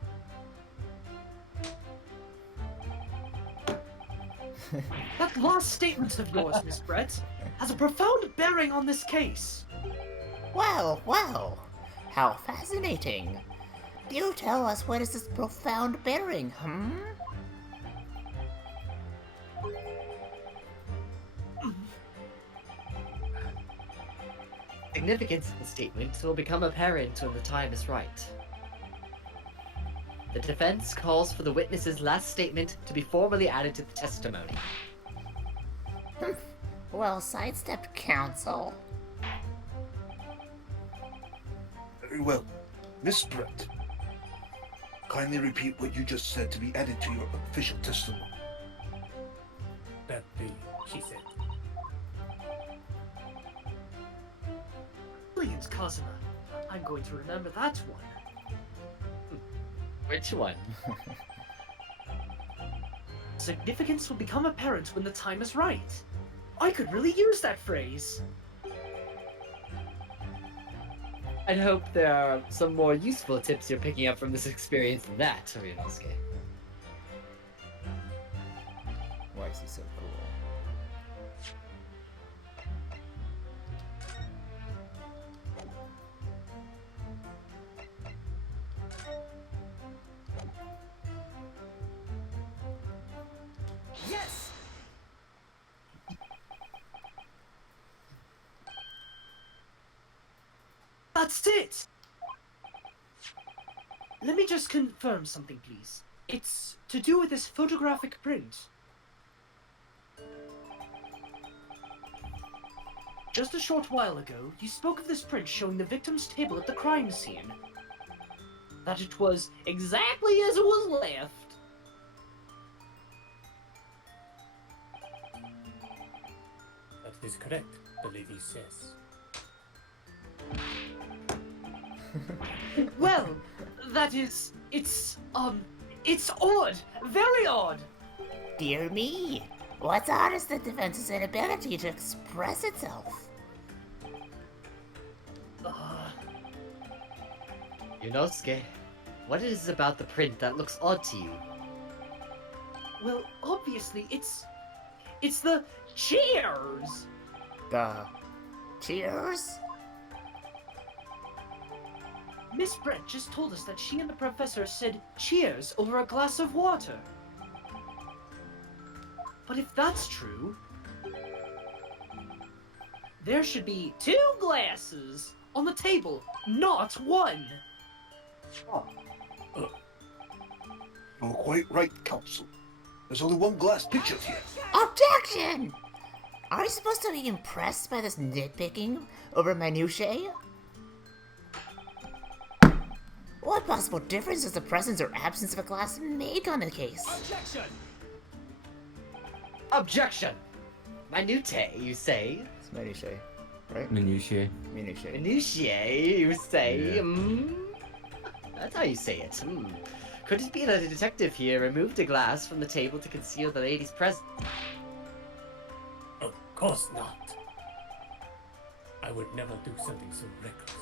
That last statement of yours, Miss Brett, has a profound bearing on this case. Well, well, how fascinating. Do tell us, what is this profound bearing, Significance of the statement will become apparent when the time is right. The defense calls for the witness's last statement to be formally added to the testimony. Well, sidestepped, counsel. Very well. Miss Brett, kindly repeat what you just said to be added to your official testimony. That be, she said. Brilliant, Kazuma. I'm going to remember that one. Which one? Significance will become apparent when the time is right. I could really use that phrase. I'd hope there are some more useful tips you're picking up from this experience than that, Ryunosuke. Why is he so cool? Yes! That's it! Let me just confirm something, please. It's to do with this photographic print. Just a short while ago, you spoke of this print showing the victim's table at the crime scene. That it was exactly as it was left. That is correct, the lady says. Well, that is, it's odd. Very odd. Dear me, what's odd is the defense's inability to express itself. Ryunosuke, what is it about the print that looks odd to you? Well, obviously, it's the cheers. Cheers? Miss Brett just told us that she and the professor said cheers over a glass of water. But if that's true, there should be 2 glasses on the table, not 1. You're quite right, counsel. There's only one glass pictured here. Objection! Are we supposed to be impressed by this nitpicking over minutiae? What possible difference does the presence or absence of a glass make on the case? Objection! Objection! Minutiae, you say? It's minutiae, right? Minutiae. Minutiae. Minutiae, you say? Yeah. That's how you say it. Could it be that a detective here removed a glass from the table to conceal the lady's presence? Of course not. I would never do something so reckless.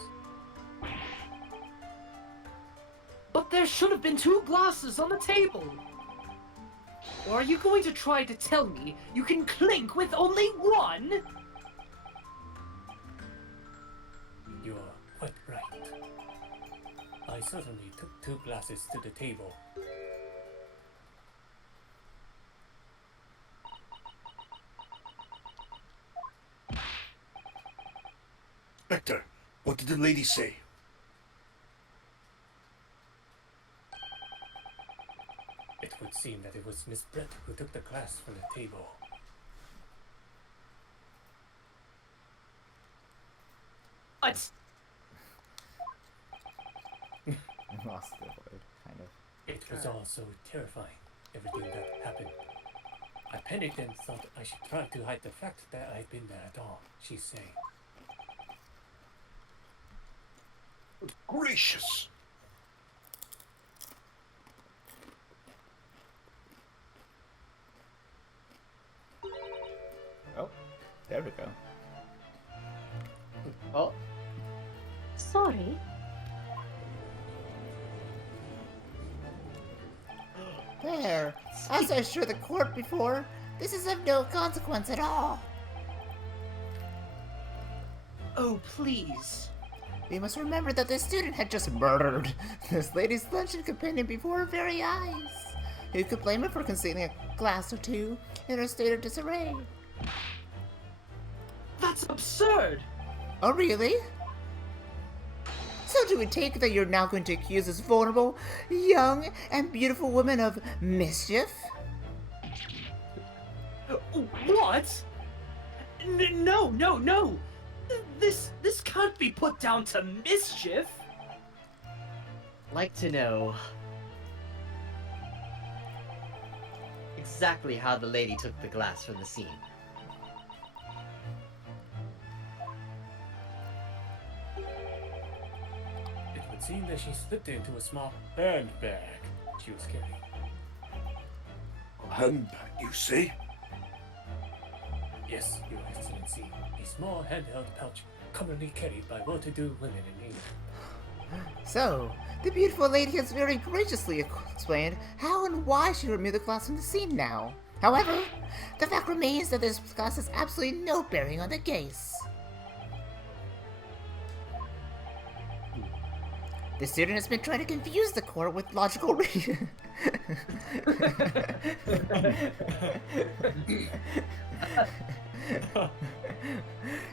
But there should have been 2 glasses on the table. Or are you going to try to tell me you can clink with only 1? You are quite right. I certainly took 2 glasses to the table. Spectre, what did the lady say? It would seem that it was Miss Brett who took the glass from the table. What? I lost the word, kind of. It was all so terrifying, everything that happened. I panicked and thought I should try to hide the fact that I'd been there at all, she's saying. Good gracious! Oh, there we go. Oh, Sorry. There, as I assured the court before, This is of no consequence at all. Oh, please. We must remember that this student had just murdered this lady's luncheon companion before her very eyes. Who could blame her for concealing a glass or two in her state of disarray? That's absurd! Oh, really? So do we take that you're now going to accuse this vulnerable, young, and beautiful woman of mischief? What? No! This can't be put down to mischief! Like to know exactly how the lady took the glass from the scene. It would seem that she slipped it into a small handbag she was carrying. A handbag, you say? Yes, Your Excellency. A small handheld pouch commonly carried by well-to-do women in England. So, the beautiful lady has very graciously explained how and why she removed the glass from the scene now. However, the fact remains that this glass has absolutely no bearing on the case. The student has been trying to confuse the court with logical reason.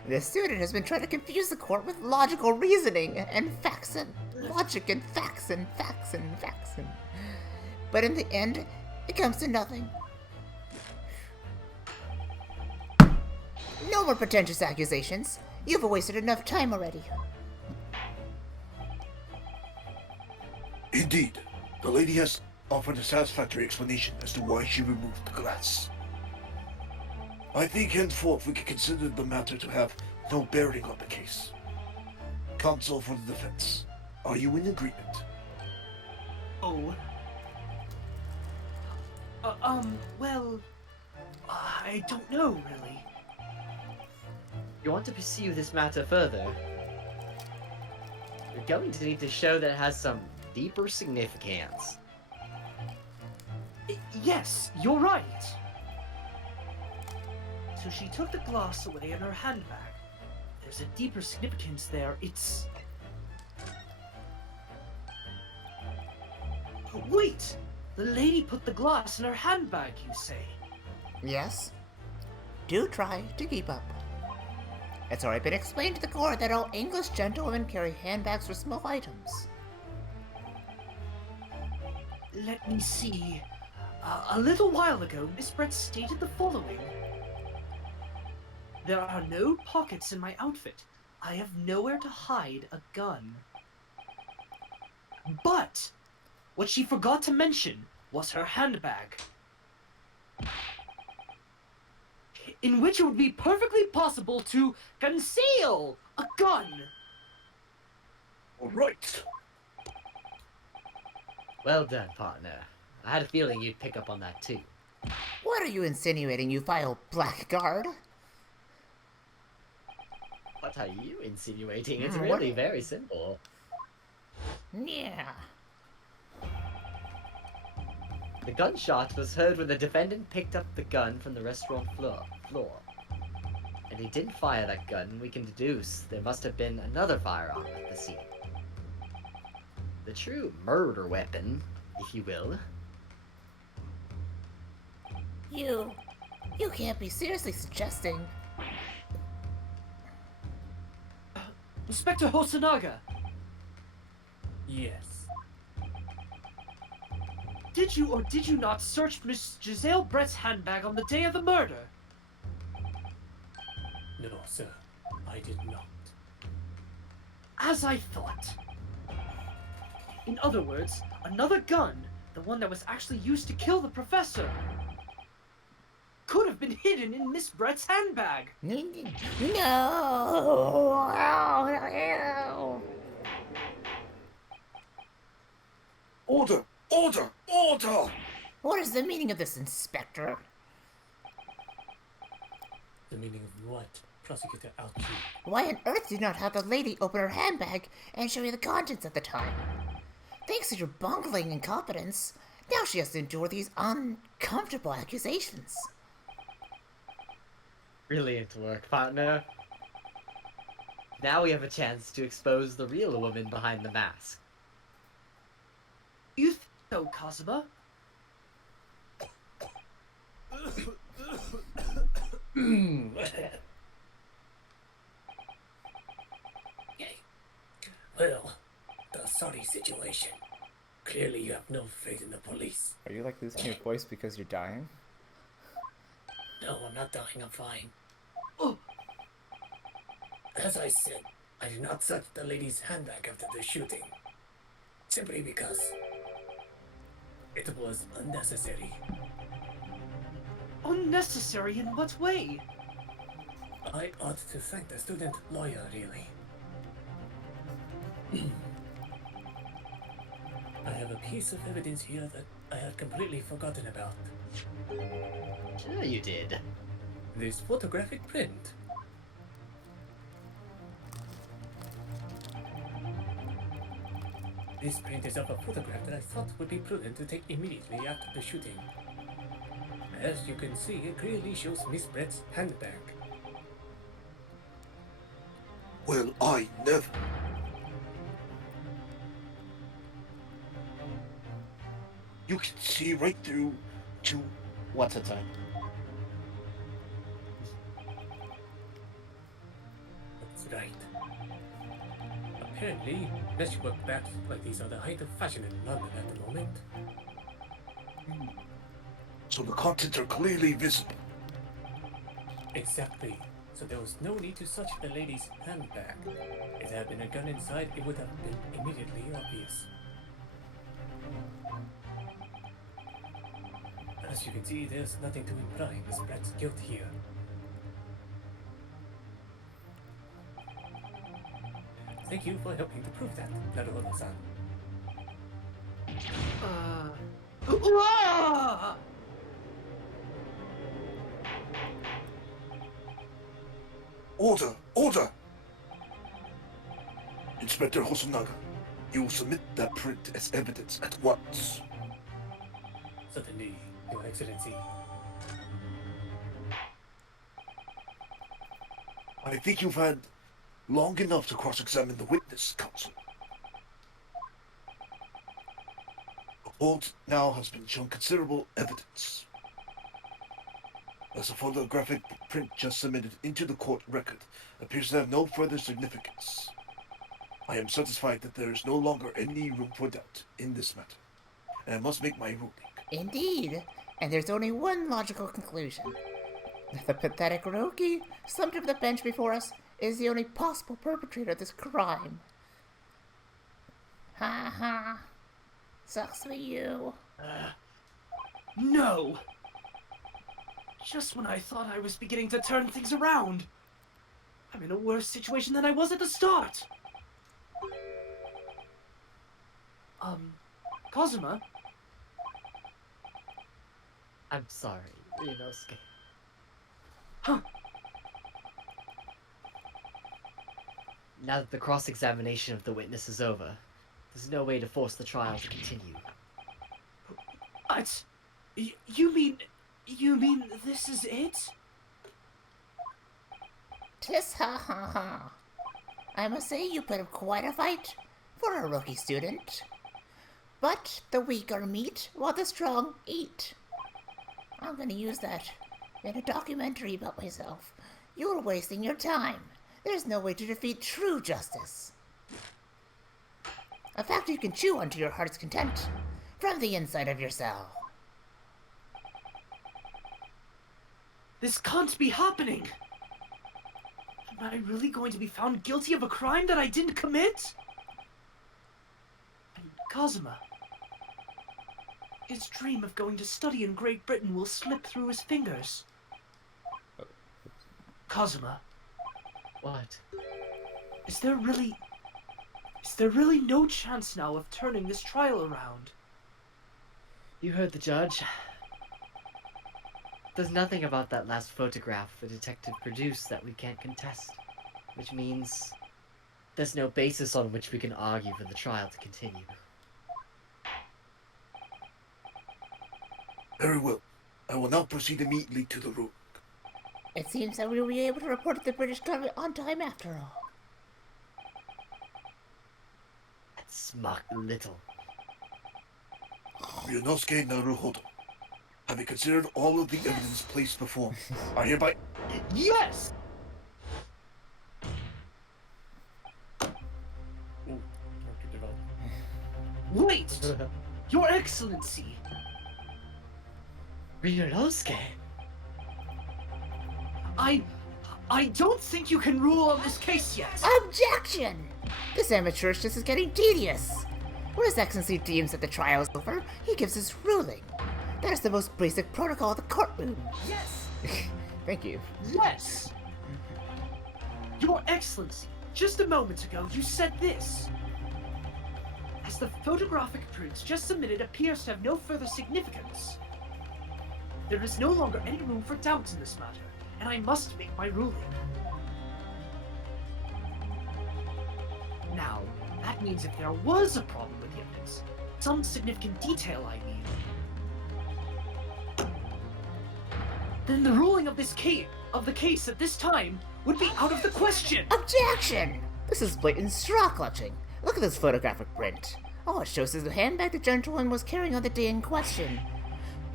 The student has been trying to confuse the court with logical reasoning and facts and logic and facts and facts and facts and... But in the end, it comes to nothing. No more pretentious accusations. You've wasted enough time already. Indeed. The lady has offered a satisfactory explanation as to why she removed the glass. I think henceforth we can consider the matter to have no bearing on the case. Counsel for the defense, are you in agreement? Oh. Well, I don't know, really. You want to pursue this matter further? You're going to need to show that it has some deeper significance. Yes, you're right. So she took the glass away in her handbag. There's a deeper significance there. It's... Wait! The lady put the glass in her handbag, you say? Yes. Do try to keep up. It's already been explained to the court that all English gentlewomen carry handbags for small items. Let me see. A little while ago, Miss Brett stated the following. There are no pockets in my outfit. I have nowhere to hide a gun. But what she forgot to mention was her handbag, in which it would be perfectly possible to conceal a gun. All right. Well done, partner. I had a feeling you'd pick up on that too. What are you insinuating, you vile blackguard? What are you insinuating? It's What? really very simple. Yeah. The gunshot was heard when the defendant picked up the gun from the restaurant floor. And he didn't fire that gun. We can deduce there must have been another firearm at the scene. The true murder weapon, if you will. You can't be seriously suggesting... Inspector Hosonaga, Yes. did you or did you not search Miss Giselle Brett's handbag on the day of the murder? No, sir. I did not. As I thought. In other words, another gun, the one that was actually used to kill the professor, could have been hidden in Miss Brett's handbag. No! Order! Order! Order! What is the meaning of this, Inspector? The meaning of what? Prosecutor Alchi. Why on earth did you not have the lady open her handbag and show you the contents at the time? Thanks to your bungling incompetence, now she has to endure these uncomfortable accusations. Brilliant work, partner. Now we have a chance to expose the real woman behind the mask. You think so, Kazuma? Well, the sorry situation. Clearly you have no faith in the police. Are you like losing your voice because you're dying? No, I'm not dying, I'm fine. Oh, As I said, I did not search the lady's handbag after the shooting. Simply because it was unnecessary. unnecessary in what way? I ought to thank the student lawyer, really. I have a piece of evidence here that I had completely forgotten about. Sure you did. This photographic print. This print is of a photograph that I thought would be prudent to take immediately after the shooting. As you can see, it clearly shows Miss Brett's handbag. Well, I never. You can see right through to What's a time? That's right. Apparently, meshwork bags like these are the height of fashion in London at the moment. so the contents are clearly visible. Exactly. So there was no need to search the lady's handbag. If there had been a gun inside, it would have been immediately obvious. As you can see, there's nothing to imply Miss Brett's guilt here. Thank you for helping to prove that, Naruhodo-san. Order! Order! Inspector Hosonaga, you will submit that print as evidence at once. Certainly, Your Excellency. I think you've had long enough to cross-examine the witness, Counsel. The court now has been shown considerable evidence. As a photographic print just submitted into the court record appears to have no further significance, I am satisfied that there is no longer any room for doubt in this matter, and I must make my ruling. Indeed, and there's only one logical conclusion. The pathetic Roki, slumped to the bench before us, is the only possible perpetrator of this crime. Ha ha. Sucks for you. No! Just when I thought I was beginning to turn things around. I'm in a worse situation than I was at the start. Kazuma? I'm sorry, Ryunosuke. Huh. Now that the cross-examination of the witness is over, there's no way to force the trial to continue. What? You mean this is it? Tis ha ha ha. I must say you put up quite a fight for a rookie student. But the weak are meat, while the strong eat. I'm gonna use that in a documentary about myself. You're wasting your time. There's no way to defeat true justice. A fact you can chew on to your heart's content from the inside of your cell. This can't be happening! Am I really going to be found guilty of a crime that I didn't commit? And Kazuma, his dream of going to study in Great Britain will slip through his fingers. Kazuma, What? is there really no chance now of turning this trial around? You heard the judge. There's nothing about that last photograph the detective produced that we can't contest, which means there's no basis on which we can argue for the trial to continue. Very well. I will now proceed immediately to the room. It seems that we will be able to report to the British government on time after all. That smug little. Ryunosuke Naruhodo, having considered all of the evidence placed before, I hereby... Yes! Ooh, character development. Wait! Your Excellency! Ryunosuke? I don't think you can rule on this case yet! Objection! This amateurishness is getting tedious. When His Excellency deems that the trial is over, he gives his ruling. That is the most basic protocol of the courtroom. Yes! Thank you. Yes! Your Excellency, just a moment ago you said this. As the photographic print just submitted appears to have no further significance, there is no longer any room for doubt in this matter, and I must make my ruling. Now, that means if there was a problem with the evidence, some significant detail I mean, then the ruling of the case at this time would be out of the question. Objection! This is blatant straw clutching. Look at this photographic print. All it shows is the handbag the gentleman was carrying on the day in question.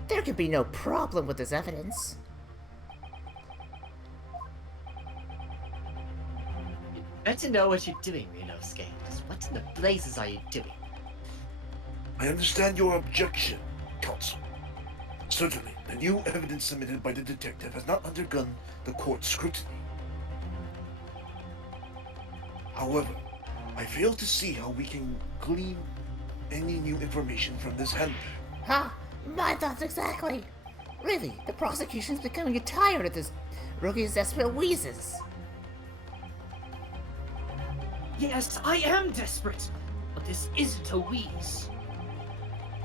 There could be no problem with this evidence. You better know what you're doing, Ryunosuke. Just what in the blazes are you doing? I understand your objection, counsel. Certainly, the new evidence submitted by the detective has not undergone the court's scrutiny. However, I fail to see how we can glean any new information from this handbag. Ha! My thoughts exactly! Really, the prosecution's becoming tired of this rookie's desperate wheezes. Yes, I am desperate, but this isn't a wheeze.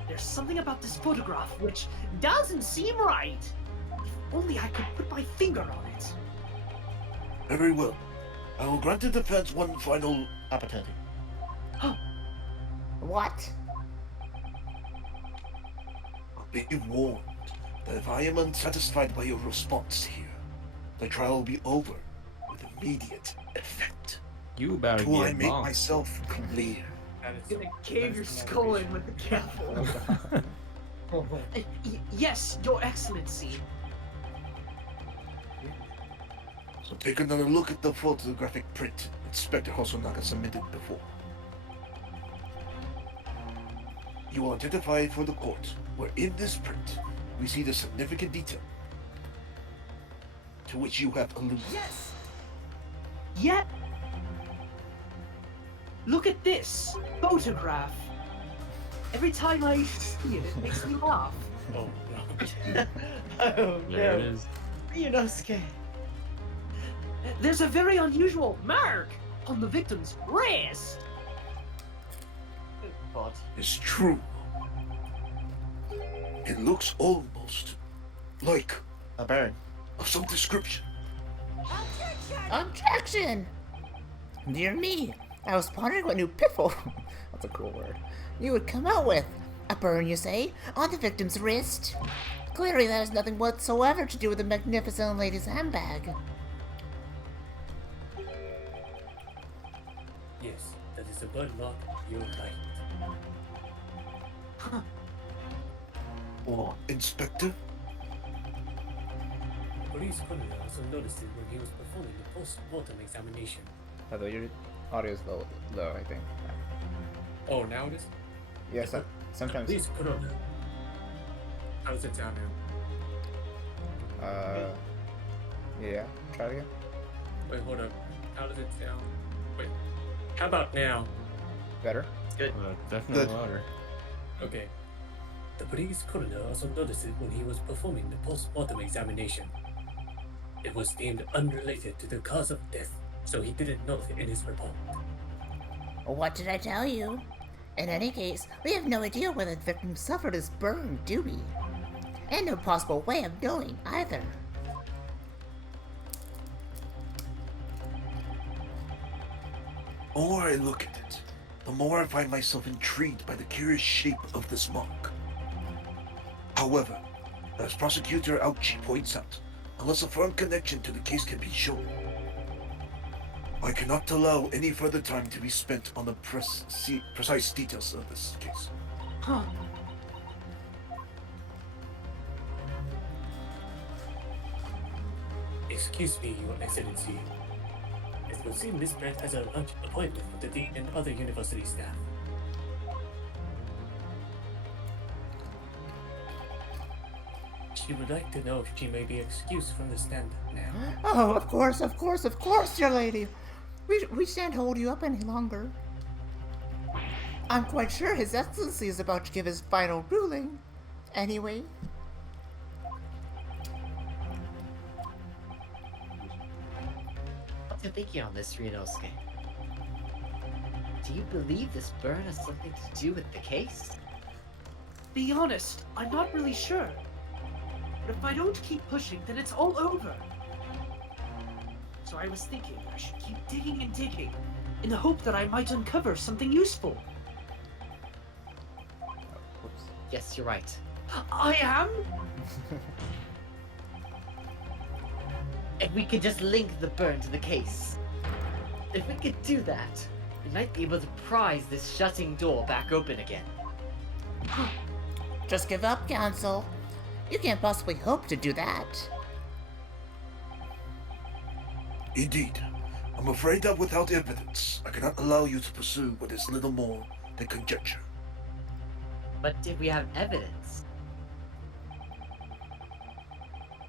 There's something about this photograph which doesn't seem right. If only I could put my finger on it. Very well. I will grant the defense one final opportunity. What? Be warned that if I am unsatisfied by your response here, the trial will be over with immediate effect. You about to Till I get make bonked. myself clear. That is Gonna that cave is your an skull in aberration. with the gavel. Yes, Your Excellency. So take another look at the photographic print Inspector Hosonaga submitted before. You will identify for the court where in this print we see the significant detail to which you have alluded. Yes. Yeah. Look at this photograph. Every time I see it, it makes me laugh. Oh no. Oh There it is. Ryunosuke. There's a very unusual mark on the victim's wrist. God. It's true. It looks almost like A burn. of some description. Objection! Dear me, I was pondering what new piffle, that's a cool word, you would come out with. A burn, you say, on the victim's wrist? Clearly that has nothing whatsoever to do with the magnificent lady's handbag. Yes, that is a bird mark. You're right. Or Inspector? The police coroner also noticed it when he was performing the post-mortem examination. Although your audio is low, I think. Oh, now it is? Yes, The sometimes. police coroner. How does it sound now? Yeah, try it again. Wait, hold up. How does it sound? Wait. How about now? Better? Definitely Good. louder. Okay. The police coroner also noticed it when he was performing the post-mortem examination. It was deemed unrelated to the cause of death, so he didn't note it in his report. What did I tell you? In any case, we have no idea whether the victim suffered his burn, do we? And no possible way of knowing either. The more I look at it, the more I find myself intrigued by the curious shape of this mark. However, as Prosecutor Auchi points out, unless a firm connection to the case can be shown. I cannot allow any further time to be spent on the precise details of this case. Huh. Excuse me, Your Excellency. It would seem Miss Brett has a lunch appointment with the dean and other university staff. She would like to know if she may be excused from the stand now. Oh, of course, dear lady. We shan't hold you up any longer. I'm quite sure His Excellency is about to give his final ruling. Anyway. What's your thinking on this, Ryunosuke? Do you believe this burn has something to do with the case? Be honest, I'm not really sure. But if I don't keep pushing, then it's all over. So I was thinking I should keep digging and digging, in the hope that I might uncover something useful. Yes, you're right. I am? If we could just link the burn to the case. If we could do that, we might be able to prise this shutting door back open again. Just give up, Council. You can't possibly hope to do that. Indeed. I'm afraid that without evidence, I cannot allow you to pursue what is little more than conjecture. But if we have evidence...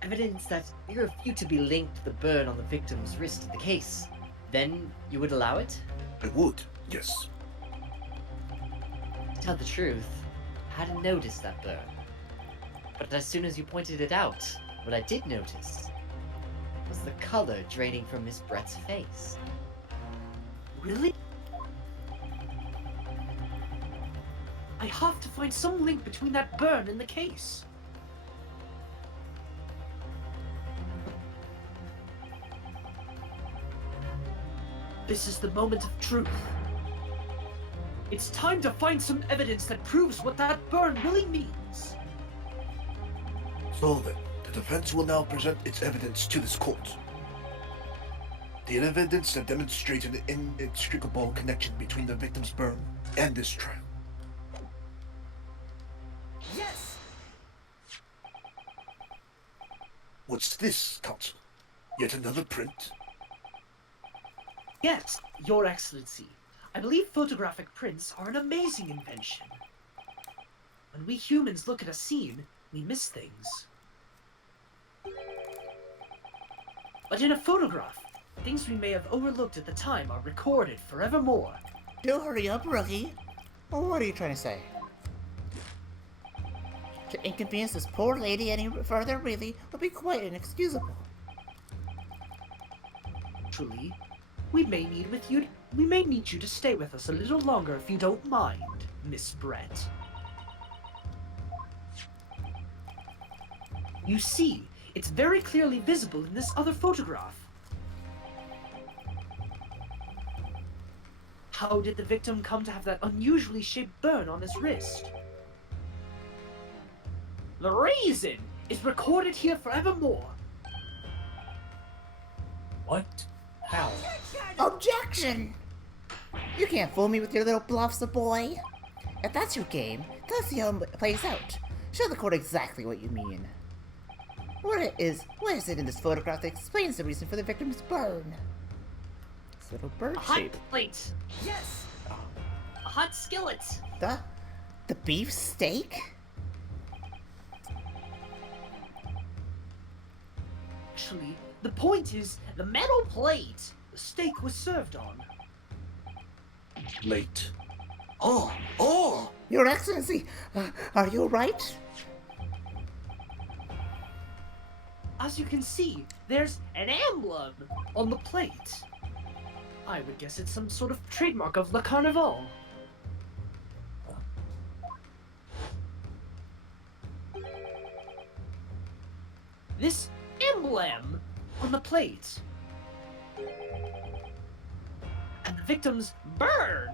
Evidence that you refute to be linked to the burn on the victim's wrist in the case, then you would allow it? I would, yes. To tell the truth, I hadn't noticed that burn. But as soon as you pointed it out, what I did notice was the color draining from Miss Brett's face. Really? I have to find some link between that burn and the case. This is the moment of truth. It's time to find some evidence that proves what that burn really means. So then, the defense will now present its evidence to this court. The evidence that demonstrated an inextricable connection between the victim's burn and this trial. Yes! What's this, Counsel? Yet another print? Yes, Your Excellency. I believe photographic prints are an amazing invention. When we humans look at a scene, we miss things. But in a photograph, things we may have overlooked at the time are recorded forevermore. Do hurry up, rookie. Well, what are you trying to say? To inconvenience this poor lady any further really would be quite inexcusable. Truly, we may need you to stay with us a little longer if you don't mind, Miss Brett. You see, it's very clearly visible in this other photograph. How did the victim come to have that unusually shaped burn on his wrist? The reason is recorded here forevermore. What? How? Objection! You can't fool me with your little bluffs, boy. If that's your game, let's see how it plays out. Show the court exactly what you mean. What is it in this photograph that explains the reason for the victim's burn? This little bird A hot shape. plate. Yes. A hot skillet. The beef steak? Actually, the point is the metal plate the steak was served on. Late. Oh! Your Excellency, are you right? As you can see, there's an emblem on the plate. I would guess it's some sort of trademark of Le Carnival. This emblem on the plate. And the victim's burn.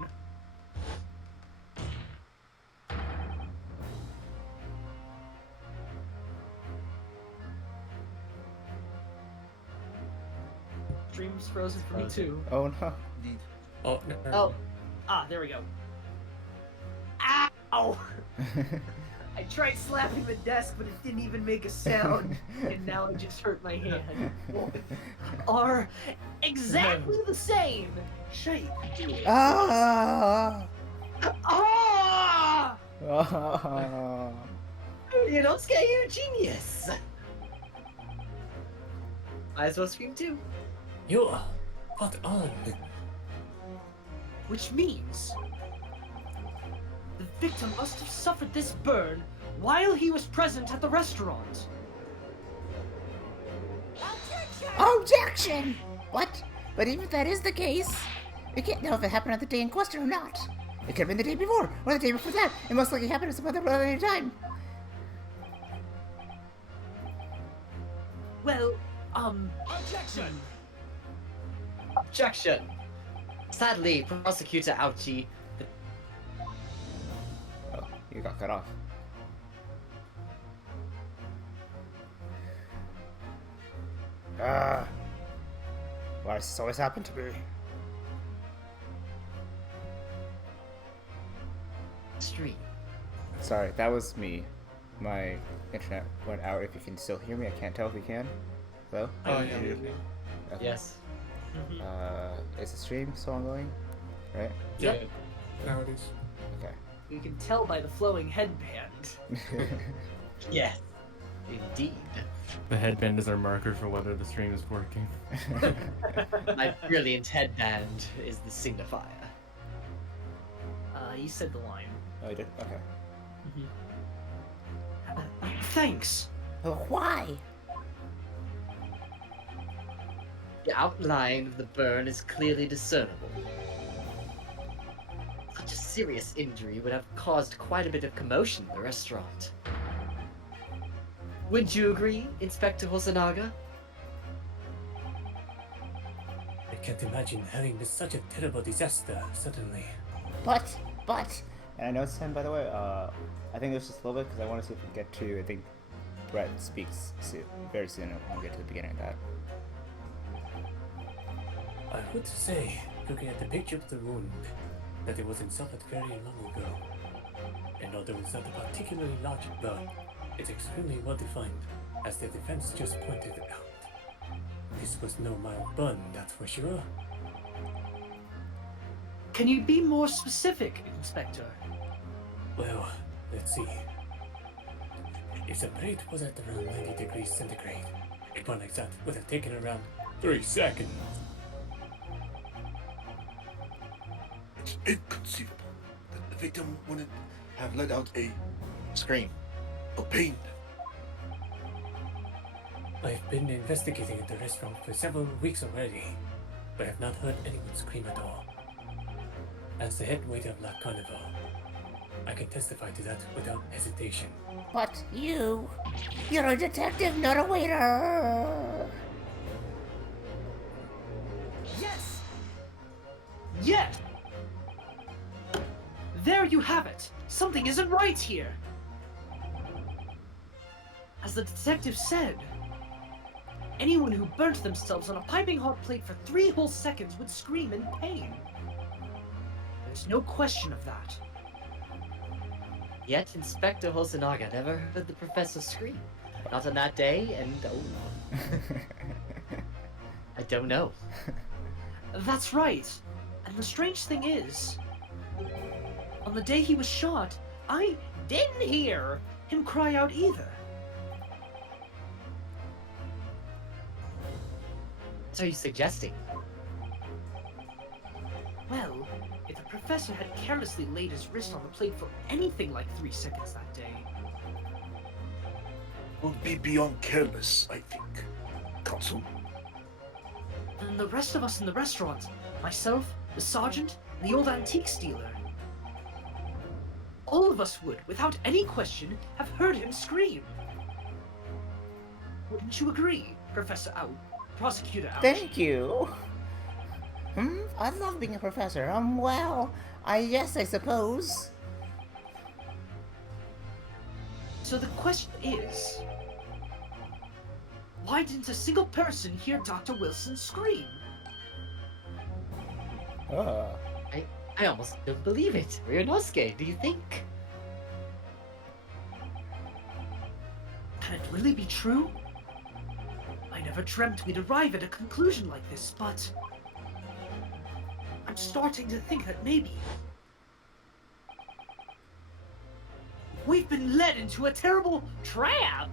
Stream's frozen for me Frozen. too. Oh no. Indeed. Oh, no. Oh, Ah, there we go. Ow! I tried slapping the desk, but it didn't even make a sound, and now I just hurt my hand. Are exactly the same shape. Ah! Ah! Ah! Yunosuke, you're a genius! Might as well scream too. You're spot on. Which means the victim must have suffered this burn while he was present at the restaurant. Objection! What? But even if that is the case, we can't know if it happened on the day in question or not. It could have been the day before, or the day before that. It most likely happened at some other time. Well, Objection! Objection! Sadly, Prosecutor Ouchie, Oh, you got cut off. Ah. Why does this always happen to me? stream. Sorry, that was me. My internet went out. If you can still hear me, I can't tell if you can. Hello? Oh, yeah. Okay. Yes. Is the stream still ongoing? Right? Yeah. Now it is. Okay. you can tell by the flowing headband. Yes. Indeed. The headband is our marker for whether the stream is working. My brilliant headband is the signifier. You said the line. Oh, you did? Okay. Thanks. Why? The outline of the burn is clearly discernible. Such a serious injury would have caused quite a bit of commotion in the restaurant. Wouldn't you agree, Inspector Hosonaga? I can't imagine having such a terrible disaster suddenly. But, And I know it's 10, by the way. I think there's just a little bit because I want to see if we can get to. I think Brett speaks soon, very soon. When we get to the beginning of that. I would say, looking at the picture of the wound, that it was suffered very long ago. And although it's not a particularly large burn, it's extremely well defined, as the defense just pointed out. This was no mild burn, that's for sure. Can you be more specific, Inspector? Well, let's see. If the blade was at around 90 degrees centigrade, a burn like that would have taken around 3 seconds. It's inconceivable that the victim wouldn't have let out a Scream. pain. I've been investigating at the restaurant for several weeks already, but have not heard anyone scream at all. As the head waiter of La Carnival, I can testify to that without hesitation. but you're a detective, not a waiter. Yes! Yes! There you have it! Something isn't right here! As the detective said, anyone who burnt themselves on a piping hot plate for 3 whole seconds would scream in pain. There's no question of that. Yet Inspector Hosonaga never heard the professor scream. Not on that day, and oh, I don't know. That's right. And the strange thing is, on the day he was shot, I didn't hear him cry out either. What are you suggesting? Well, if the professor had carelessly laid his wrist on the plate for anything like 3 seconds that day, Would be beyond careless, I think. Counsel? then the rest of us in the restaurant, myself, the sergeant, and the old antiques dealer, all of us would, without any question, have heard him scream. Wouldn't you agree, Prosecutor Ouch? Thank you. I love being a professor. Well, yes, I suppose. So the question is, why didn't a single person hear Dr. Wilson scream? I almost don't believe it. Ryunosuke, do you think? Can it really be true? I never dreamt we'd arrive at a conclusion like this, but I'm starting to think that maybe we've been led into a terrible trap.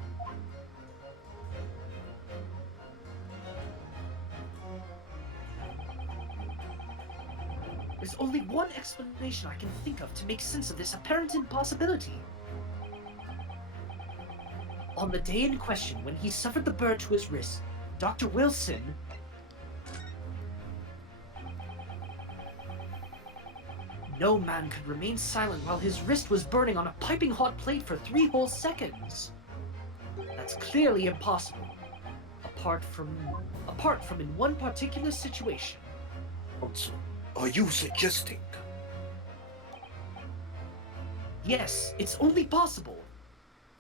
There's only one explanation I can think of to make sense of this apparent impossibility. On the day in question, when he suffered the burn to his wrist, Dr. Wilson... No man could remain silent while his wrist was burning on a piping hot plate for 3 whole seconds. That's clearly impossible. Apart from in one particular situation. Also, are you suggesting? Yes, it's only possible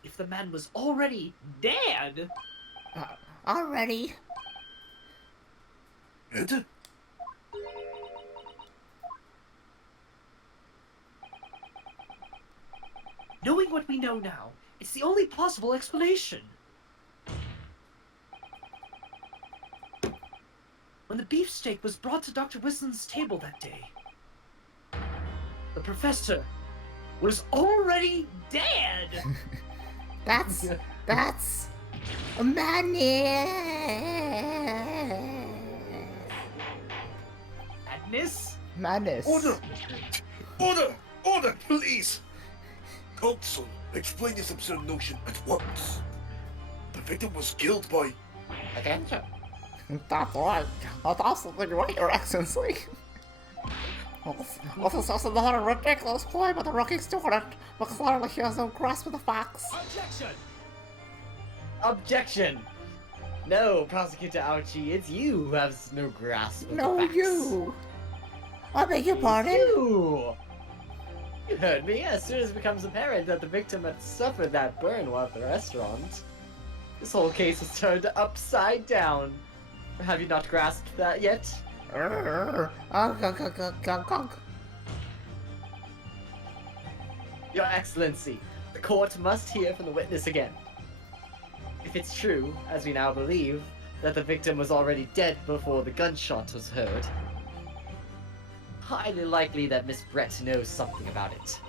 if the man was already dead. Already? Dead? Knowing what we know now, it's the only possible explanation. When the beefsteak was brought to Dr. Wilson's table that day, the professor was already dead! That's a madness. Madness? Madness. Order! Order! Order, please! Counsel, explain this absurd notion at once. The victim was killed by... Attention. That's right. That's absolutely right, Your Excellency. This is just another ridiculous play by the rookie student, but clearly he has no grasp of the facts. Objection! Objection! No, Prosecutor Ouchie, it's you who has no grasp of the No, facts. you. I beg your pardon? You! You heard me. As soon as it becomes apparent that the victim had suffered that burn while at the restaurant, this whole case is turned upside down. Have you not grasped that yet? Your Excellency, the court must hear from the witness again. If it's true, as we now believe, that the victim was already dead before the gunshot was heard, highly likely that Miss Brett knows something about it.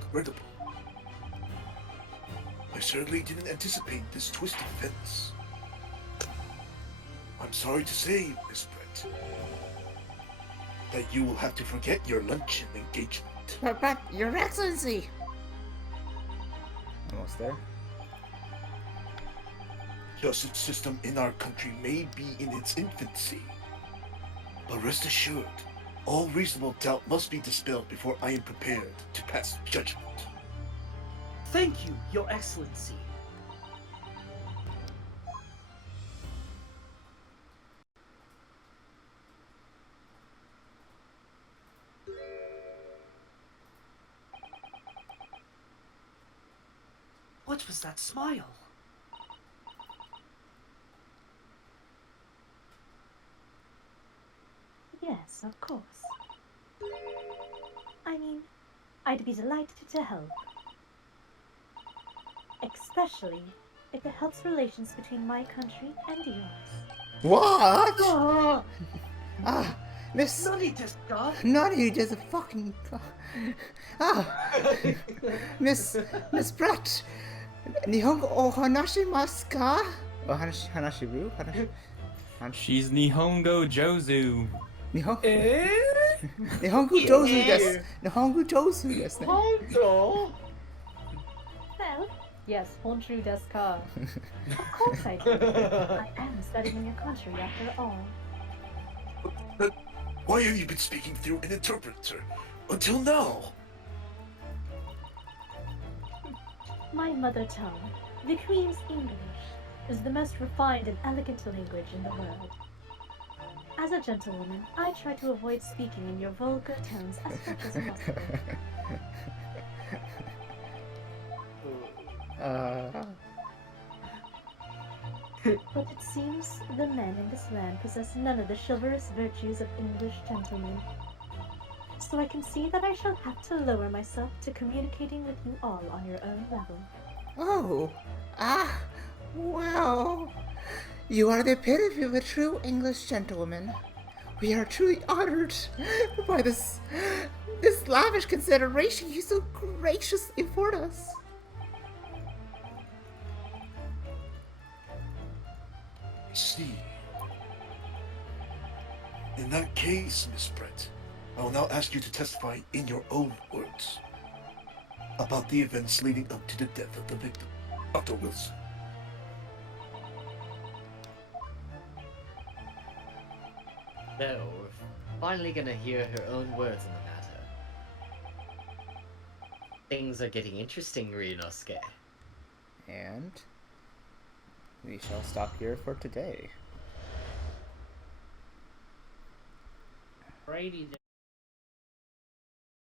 Incredible. I certainly didn't anticipate this twist of events. I'm sorry to say, Miss Brett, that you will have to forget your luncheon engagement. But, Your Excellency. Almost there. Justice system in our country may be in its infancy, but rest assured, all reasonable doubt must be dispelled before I am prepared to pass judgment. Thank you, Your Excellency. What was that smile? Yes, of course. I mean, I'd be delighted to help. Especially if it helps relations between my country and yours. What? Miss... Nani desu ka? Nani does a fucking... Miss Brett. Nihongo o hanashimasu ka? Oh, hanashiru? She's Nihongo Jozu. Nihongo Jozu desu. Nihongo Jozu desu. Hongo! Well, yes, Honshu desu ka. Of course I do. I am studying in your country after all. But why have you been speaking through an interpreter until now? My mother tongue, the Queen's English, is the most refined and elegant language in the world. As a gentlewoman, I try to avoid speaking in your vulgar tones as much as possible. But it seems the men in this land possess none of the chivalrous virtues of English gentlemen. So I can see that I shall have to lower myself to communicating with you all on your own level. Oh, well, you are the epitome of a true English gentlewoman. We are truly honored by this lavish consideration you so graciously afford us. I see. In that case, Miss Brett, I will now ask you to testify in your own words about the events leading up to the death of the victim, Dr. Wilson. So, we're finally gonna hear her own words on the matter. Things are getting interesting, Ryunosuke. And we shall stop here for today. Brady